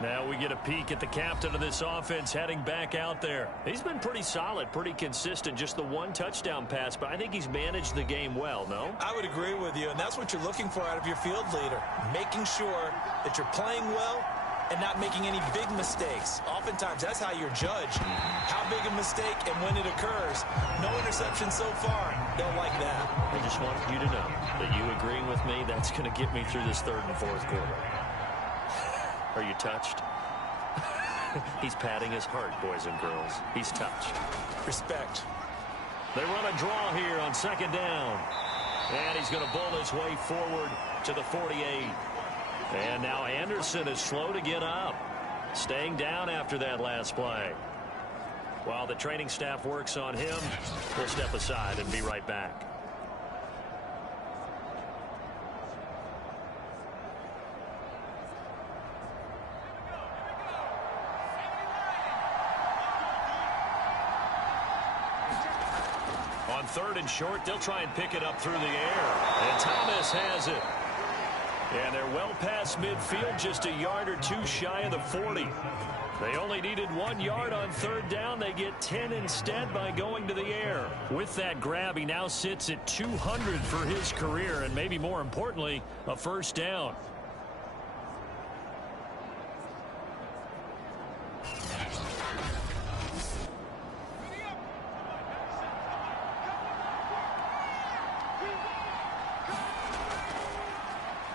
Now we get a peek at the captain of this offense heading back out there. He's been pretty solid, pretty consistent, just the 1 touchdown pass, but I think he's managed the game well, no? I would agree with you, and that's what you're looking for out of your field leader, making sure that you're playing well and not making any big mistakes. Oftentimes, that's how you're judged. How big a mistake and when it occurs. No interception so far. Don't like that. I just wanted you to know that you agreeing with me, that's going to get me through this 3rd and 4th quarter. Are you touched? He's patting his heart, boys and girls. He's touched. Respect. They run a draw here on 2nd down. And he's going to bull his way forward to the 48. And now Anderson is slow to get up. Staying down after that last play. While the training staff works on him, we'll step aside and be right back. On 3rd and short, they'll try and pick it up through the air. And Thomas has it. And they're well past midfield, just a yard or 2 shy of the 40. They only needed 1 yard on 3rd down. They get 10 instead by going to the air. With that grab, he now sits at 200 for his career, and maybe more importantly, a 1st down.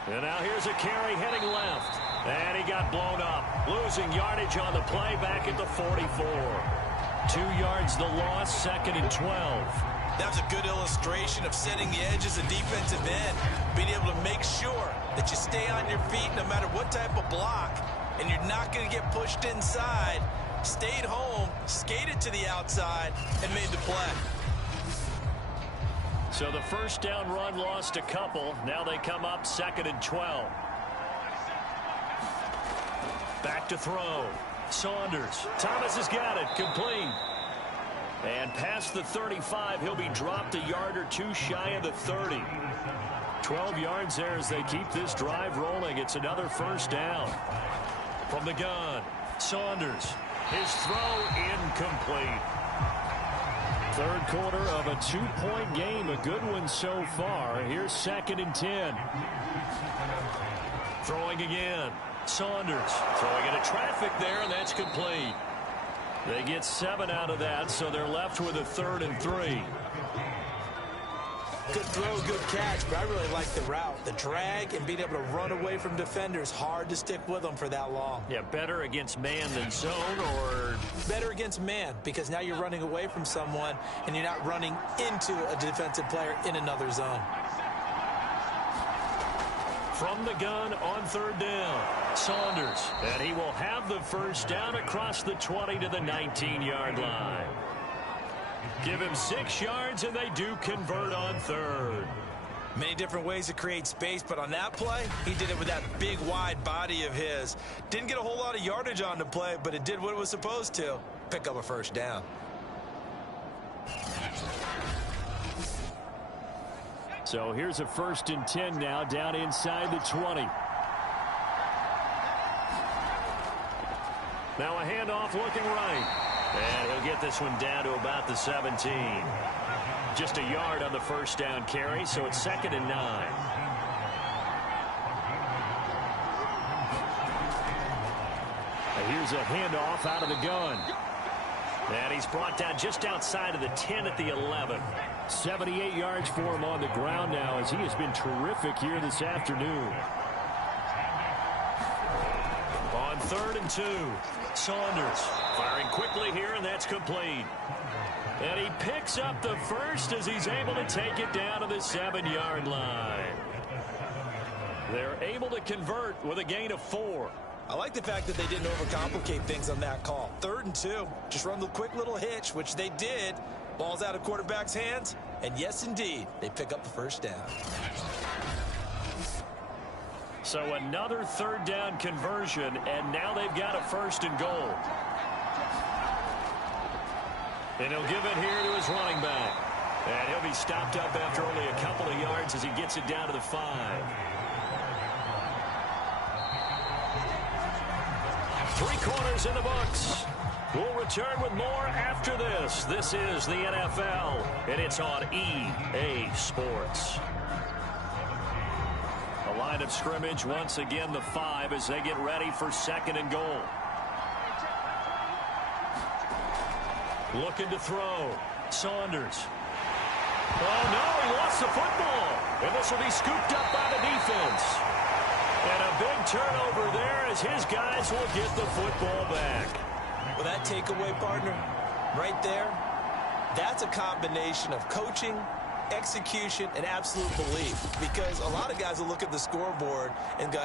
And now here's a carry heading left. And he got blown up. Losing yardage on the play back at the 44. 2 yards the loss, 2nd and 12. That was a good illustration of setting the edge as a defensive end. Being able to make sure that you stay on your feet no matter what type of block. And you're not going to get pushed inside. Stayed home, skated to the outside, and made the play. So the 1st down run lost a couple. Now they come up 2nd and 12. Back to throw. Saunders. Thomas has got it. Complete. And past the 35, he'll be dropped a yard or 2 shy of the 30. 12 yards there as they keep this drive rolling. It's another 1st down. From the gun, Saunders. His throw incomplete. Third quarter of a 2-point game. A good one so far. Here's 2nd and 10. Throwing again. Saunders throwing into traffic there, and that's complete. They get 7 out of that, so they're left with a 3rd and 3. Good throw, good catch, but I really like the route. The drag and being able to run away from defenders, hard to stick with them for that long. Yeah, better against man than zone, or? Better against man, because now you're running away from someone and you're not running into a defensive player in another zone. From the gun on 3rd down, Saunders, and he will have the first down across the 20 to the 19-yard line. Give him 6 yards, and they do convert on 3rd. Many different ways to create space, but on that play, he did it with that big, wide body of his. Didn't get a whole lot of yardage on the play, but it did what it was supposed to. Pick up a first down. So here's a 1st and 10 now, down inside the 20. Now a handoff looking right. And he'll get this one down to about the 17. Just a yard on the first down carry, so it's 2nd and 9. And here's a handoff out of the gun. And he's brought down just outside of the 10 at the 11. 78 yards for him on the ground now, as he has been terrific here this afternoon. On 3rd and 2, Saunders firing quickly here, and that's complete. And he picks up the first as he's able to take it down to the 7-yard line. They're able to convert with a gain of 4. I like the fact that they didn't overcomplicate things on that call. 3rd and 2, just run the quick little hitch, which they did. Ball's out of quarterback's hands, and yes, indeed, they pick up the first down. So another 3rd down conversion, and now they've got a 1st and goal. And he'll give it here to his running back. And he'll be stopped up after only a couple of yards as he gets it down to the 5. 3 quarters in the books. We'll return with more after this. This is the NFL, and it's on EA Sports. A line of scrimmage, once again the 5 as they get ready for 2nd and goal. Looking to throw. Saunders. Oh, no, he lost the football. And this will be scooped up by the defense. And a big turnover there as his guys will get the football back. Well, that takeaway, partner, right there, that's a combination of coaching, execution, and absolute belief. Because a lot of guys will look at the scoreboard and go,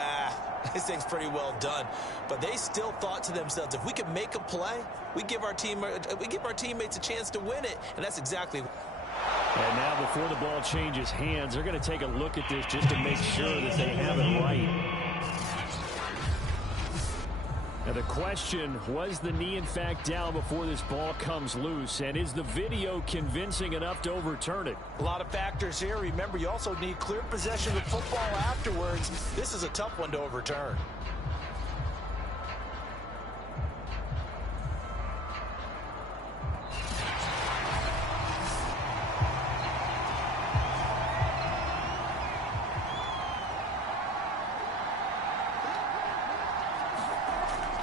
this thing's pretty well done. But they still thought to themselves, if we can make a play, we give our teammates a chance to win it. And that's exactly. And now before the ball changes hands, they're going to take a look at this just to make sure that they have it right. Now the question, was the knee in fact down before this ball comes loose? And is the video convincing enough to overturn it? A lot of factors here. Remember, you also need clear possession of football afterwards. This is a tough one to overturn.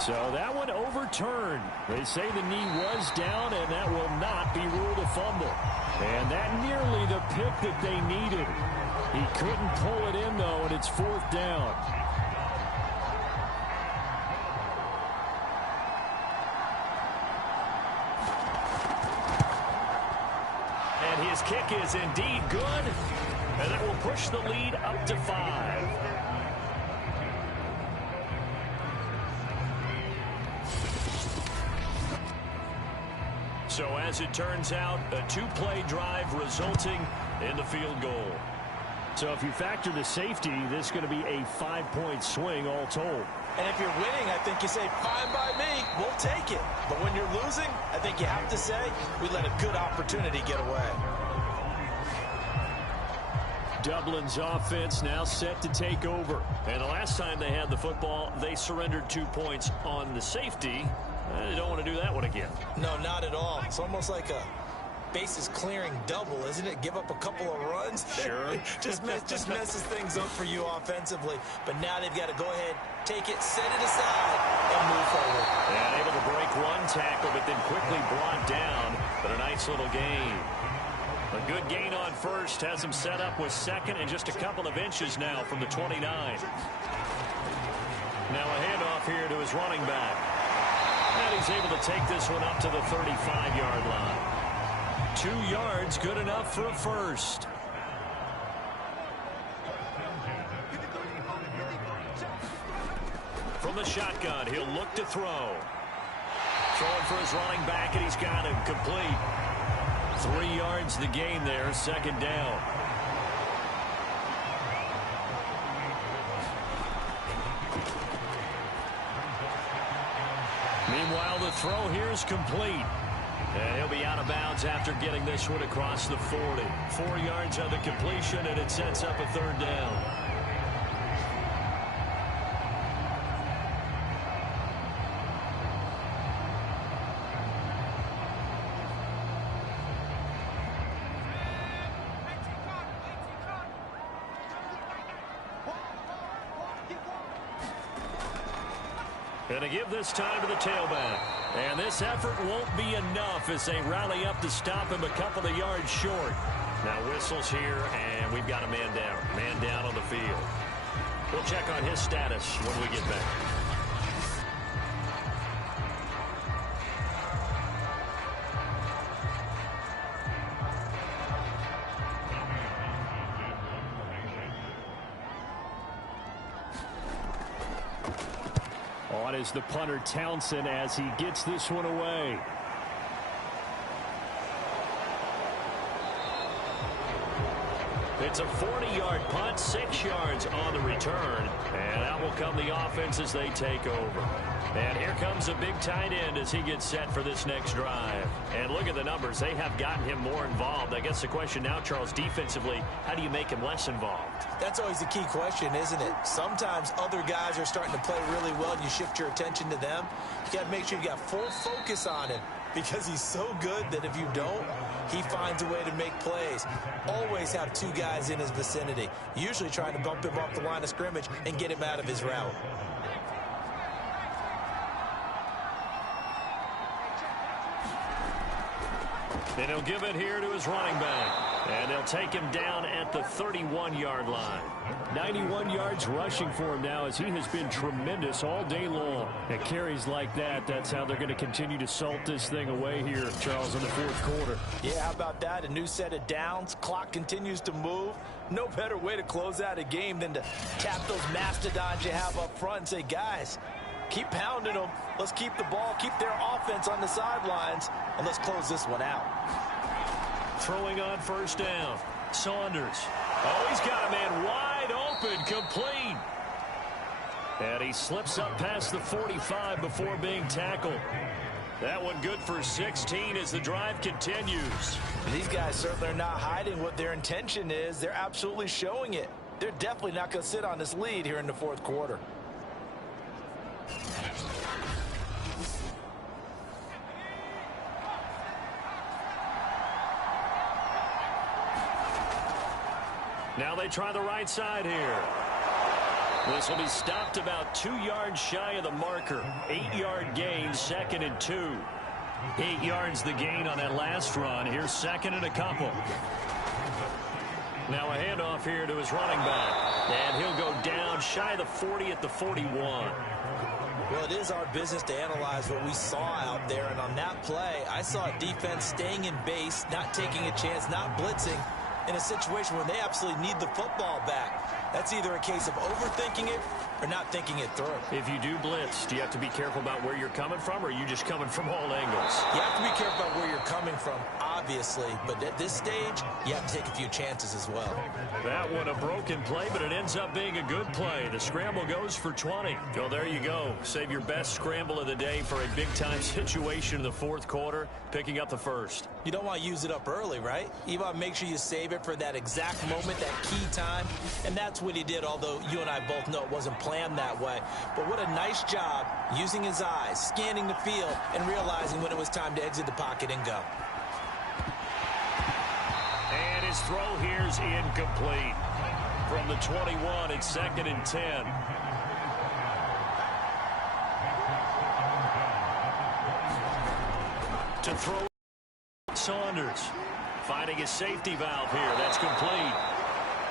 So that one overturned. They say the knee was down, and that will not be ruled a fumble. And that nearly the pick that they needed. He couldn't pull it in, though, and it's 4th down. And his kick is indeed good, and that will push the lead up to 5. So as it turns out, a 2-play drive resulting in the field goal. So if you factor the safety, this is going to be a 5-point swing all told. And if you're winning, I think you say, fine by me, we'll take it. But when you're losing, I think you have to say, we let a good opportunity get away. Dublin's offense now set to take over. And the last time they had the football, they surrendered 2 points on the safety. They don't want to do that one again. No, not at all. It's almost like a bases clearing double, isn't it? Give up a couple of runs. Sure. just messes things up for you offensively. But now they've got to go ahead, take it, set it aside, and move forward. And able to break one tackle, but then quickly brought down. But a nice little gain. A good gain on first has him set up with second and just a couple of inches now from the 29. Now a handoff here to his running back. And he's able to take this one up to the 35-yard line. 2 yards, good enough for a first. From the shotgun, he'll look to throw. Throwing for his running back, and he's got him complete. 3 yards the gain there, second down. Meanwhile, the throw here is complete. And he'll be out of bounds after getting this one across the 40. 4 yards on the completion, and it sets up a third down. And to give this time to the tailback. And this effort won't be enough as they rally up to stop him a couple of yards short. Now whistles here, and we've got a man down. Man down on the field. We'll check on his status when we get back. On is the punter Townsend as he gets this one away. It's a 40-yard punt, 6 yards on the return. And out will come the offense as they take over. And here comes a big tight end as he gets set for this next drive. And look at the numbers. They have gotten him more involved. I guess the question now, Charles, defensively, how do you make him less involved? That's always the key question, isn't it? Sometimes other guys are starting to play really well and you shift your attention to them. You got to make sure you got full focus on him because he's so good that if you don't, he finds a way to make plays. Always have 2 guys in his vicinity, usually trying to bump him off the line of scrimmage and get him out of his route. And he'll give it here to his running back. And they'll take him down at the 31-yard line. 91 yards rushing for him now as he has been tremendous all day long. And carries like that, that's how they're going to continue to salt this thing away here, Charles, in the fourth quarter. Yeah, how about that? A new set of downs. Clock continues to move. No better way to close out a game than to tap those mastodons you have up front and say, guys, keep pounding them. Let's keep the ball, keep their offense on the sidelines, and let's close this one out. Throwing on first down. Saunders. Oh, he's got a man wide open, complete. And he slips up past the 45 before being tackled. That one good for 16 as the drive continues. These guys certainly are not hiding what their intention is. They're absolutely showing it. They're definitely not going to sit on this lead here in the fourth quarter. Now they try the right side here. This will be stopped about 2 yards shy of the marker. 8-yard gain, 2nd and 2. 8 yards the gain on that last run. Here's 2nd and a couple. Now a handoff here to his running back. And he'll go down shy of the 40 at the 41. Well, it is our business to analyze what we saw out there. And on that play, I saw a defense staying in base, not taking a chance, not blitzing, in a situation where they absolutely need the football back. That's either a case of overthinking it or not thinking it through. If you do blitz, do you have to be careful about where you're coming from, or are you just coming from all angles? You have to be careful about where you're coming from, obviously, but at this stage, you have to take a few chances as well. That one a broken play, but it ends up being a good play. The scramble goes for 20. Well, there you go. Save your best scramble of the day for a big-time situation in the fourth quarter, picking up the first. You don't want to use it up early, right? You want to make sure you save it for that exact moment, that key time, and that's what he did, although you and I both know it wasn't planned that way. But what a nice job using his eyes, scanning the field, and realizing when it was time to exit the pocket and go. his throw here's incomplete. From the 21, it's 2nd and 10. To throw Saunders. Finding his safety valve here. That's complete.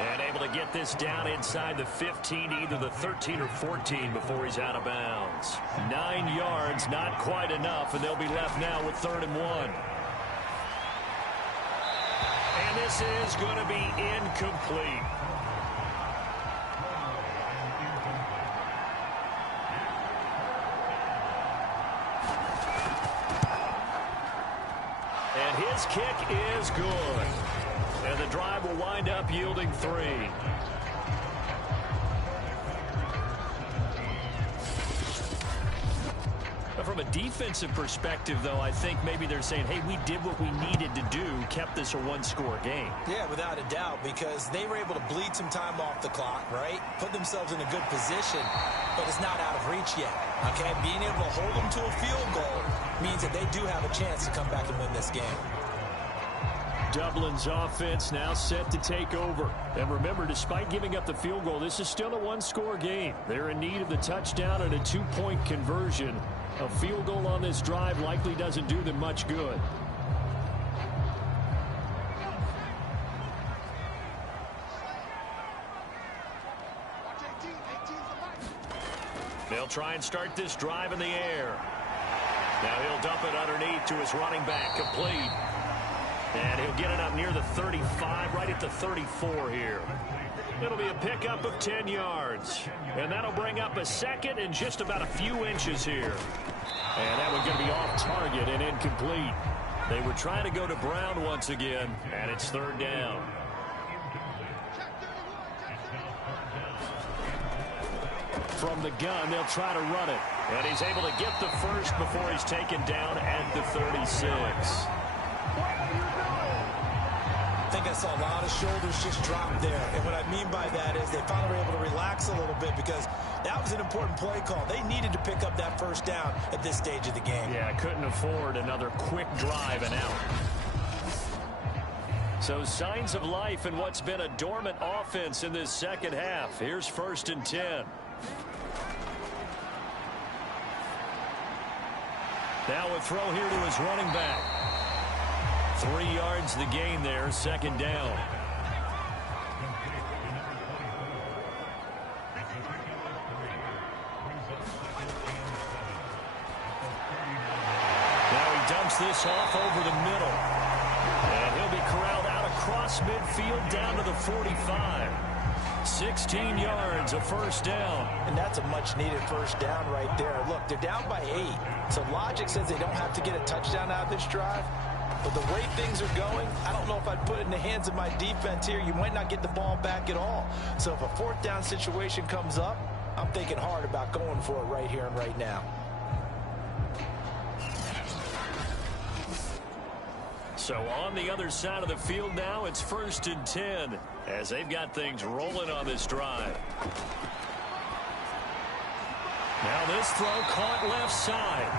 And able to get this down inside the 15, either the 13 or 14 before he's out of bounds. 9 yards, not quite enough, and they'll be left now with 3rd and 1. And this is going to be incomplete. And his kick is good. And the drive will wind up yielding 3. But from a defensive perspective, though, I think maybe they're saying, hey, we did what we needed to do, kept this a one-score game. Yeah, without a doubt, because they were able to bleed some time off the clock, right? Put themselves in a good position, but it's not out of reach yet, okay? Being able to hold them to a field goal means that they do have a chance to come back and win this game. Dublin's offense now set to take over. And remember, despite giving up the field goal, this is still a one-score game. They're in need of the touchdown and a 2-point conversion. A field goal on this drive likely doesn't do them much good. They'll try and start this drive in the air. Now he'll dump it underneath to his running back, complete. And he'll get it up near the 35, right at the 34 here. It'll be a pickup of 10 yards. And that'll bring up a 2nd and just about a few inches here. And that one's going to be off target and incomplete. They were trying to go to Brown once again, and it's 3rd down. From the gun, they'll try to run it. And he's able to get the first before he's taken down at the 36. I think I saw a lot of shoulders just drop there. And what I mean by that is they finally were able to relax a little bit because that was an important play call. They needed to pick up that first down at this stage of the game. Yeah, couldn't afford another quick drive and out. So signs of life in what's been a dormant offense in this second half. Here's 1st and 10. Now a throw here to his running back. 3 yards the gain there, 2nd down. Now he dumps this off over the middle. And he'll be corralled out across midfield down to the 45. 16 yards, a 1st down. And that's a much-needed 1st down right there. Look, they're down by 8. So logic says they don't have to get a touchdown out of this drive. But the way things are going, I don't know if I'd put it in the hands of my defense here. You might not get the ball back at all. So if a 4th down situation comes up, I'm thinking hard about going for it right here and right now. So on the other side of the field now, it's 1st and 10 as they've got things rolling on this drive. Now this throw caught left side.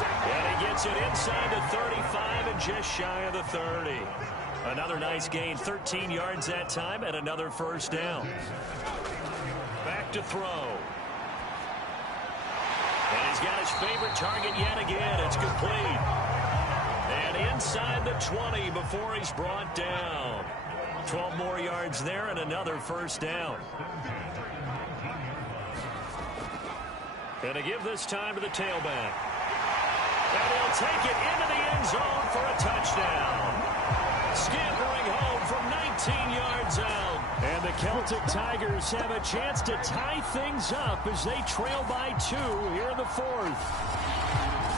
And he gets it inside the 35 and just shy of the 30. Another nice gain, 13 yards that time, and another 1st down. Back to throw. And he's got his favorite target yet again. It's complete. And inside the 20 before he's brought down. 12 more yards there and another 1st down. And to give this time to the tailback. And he'll take it into the end zone for a touchdown. Scampering home from 19 yards out. And the Celtic Tigers have a chance to tie things up as they trail by 2 here in the 4th.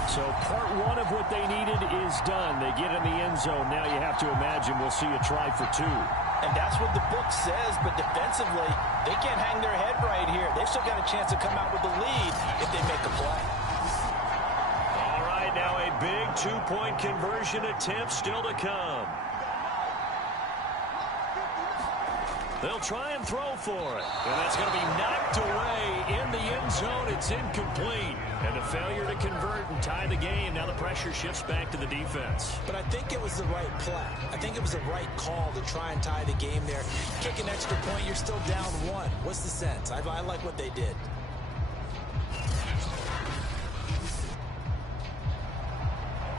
So part 1 of what they needed is done. They get in the end zone. Now you have to imagine we'll see a try for 2. And that's what the book says, but defensively, they can't hang their head right here. They've still got a chance to come out with the lead if they make a play. All right, now a big 2-point conversion attempt still to come. They'll try and throw for it. And that's going to be knocked away in the end zone. It's incomplete. And a failure to convert and tie the game. Now the pressure shifts back to the defense. But I think it was the right play. I think it was the right call to try and tie the game there. Kick an extra point, you're still down one. What's the sense? I like what they did.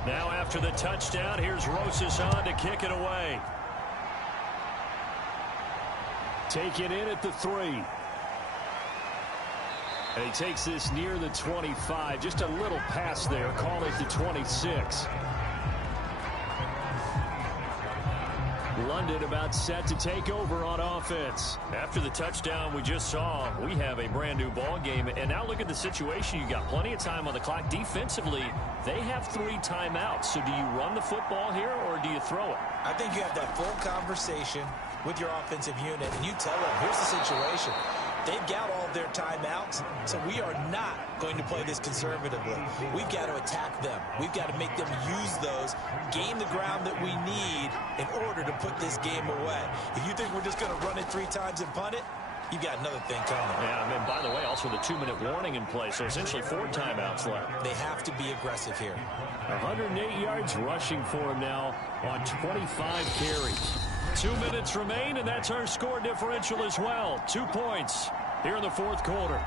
Now after the touchdown, here's Rosas on to kick it away. Take it in at the 3. And he takes this near the 25. Just a little pass there. Call it the 26. London about set to take over on offense. After the touchdown we just saw, we have a brand new ball game. And now look at the situation. You got plenty of time on the clock. Defensively, they have 3 timeouts. So do you run the football here or do you throw it? I think you have that full conversation with your offensive unit, and you tell them, here's the situation. They've got all their timeouts, so we are not going to play this conservatively. We've got to attack them. We've got to make them use those, gain the ground that we need in order to put this game away. If you think we're just going to run it 3 times and punt it, you've got another thing coming. Yeah, and by the way, also the 2-minute warning in play, so essentially 4 timeouts left. They have to be aggressive here. 108 yards rushing for him now on 25 carries. 2 minutes remain, and that's our score differential as well. 2 points here in the fourth quarter.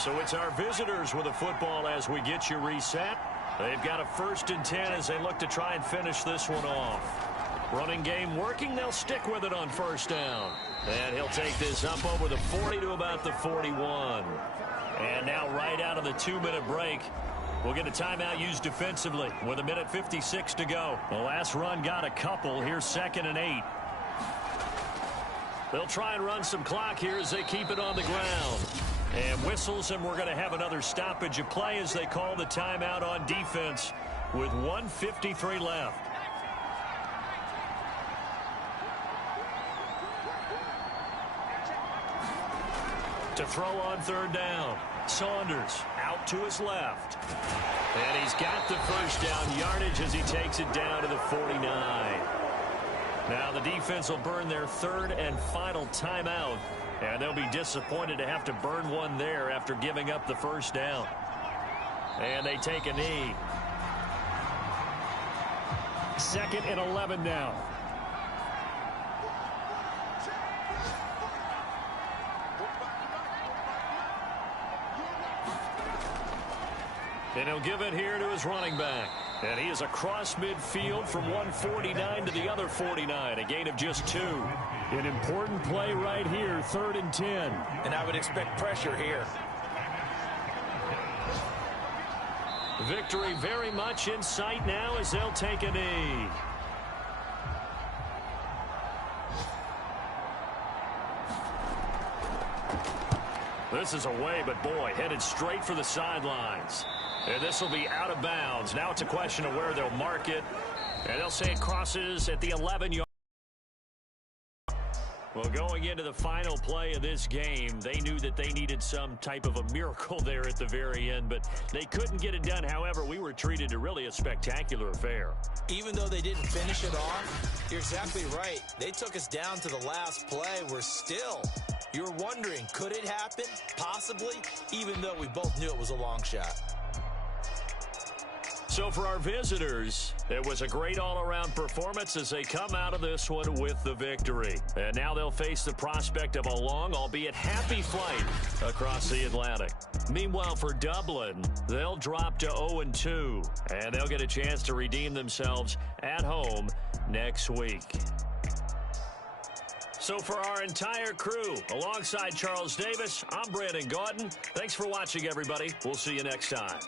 So it's our visitors with the football as we get you reset. They've got a 1st and 10 as they look to try and finish this one off. Running game working. They'll stick with it on 1st down. And he'll take this up over the 40 to about the 41. And now right out of the 2-minute break, we'll get a timeout used defensively with 1:56 to go. The last run got a couple. Here's 2nd and 8. They'll try and run some clock here as they keep it on the ground. And whistles, and we're going to have another stoppage of play as they call the timeout on defense with 1:53 left. To throw on 3rd down. Saunders out to his left. And he's got the 1st down yardage as he takes it down to the 49. Now the defense will burn their 3rd and final timeout. And they'll be disappointed to have to burn one there after giving up the 1st down. And they take a knee. 2nd and 11 now. And he'll give it here to his running back. And he is across midfield from 149 to the other 49. A gain of just 2. An important play right here, 3rd and 10. And I would expect pressure here. Victory very much in sight now as they'll take a knee. This is away, but boy, headed straight for the sidelines. And this will be out of bounds. Now it's a question of where they'll mark it. And they'll say it crosses at the 11-yard. Well, going into the final play of this game, they knew that they needed some type of a miracle there at the very end, but they couldn't get it done. However, we were treated to really a spectacular affair. Even though they didn't finish it off, you're exactly right. They took us down to the last play. You're wondering, could it happen? Possibly, even though we both knew it was a long shot. So for our visitors, it was a great all-around performance as they come out of this one with the victory. And now they'll face the prospect of a long, albeit happy flight across the Atlantic. Meanwhile, for Dublin, they'll drop to 0-2, and they'll get a chance to redeem themselves at home next week. So for our entire crew, alongside Charles Davis, I'm Brandon Gaudin. Thanks for watching, everybody. We'll see you next time.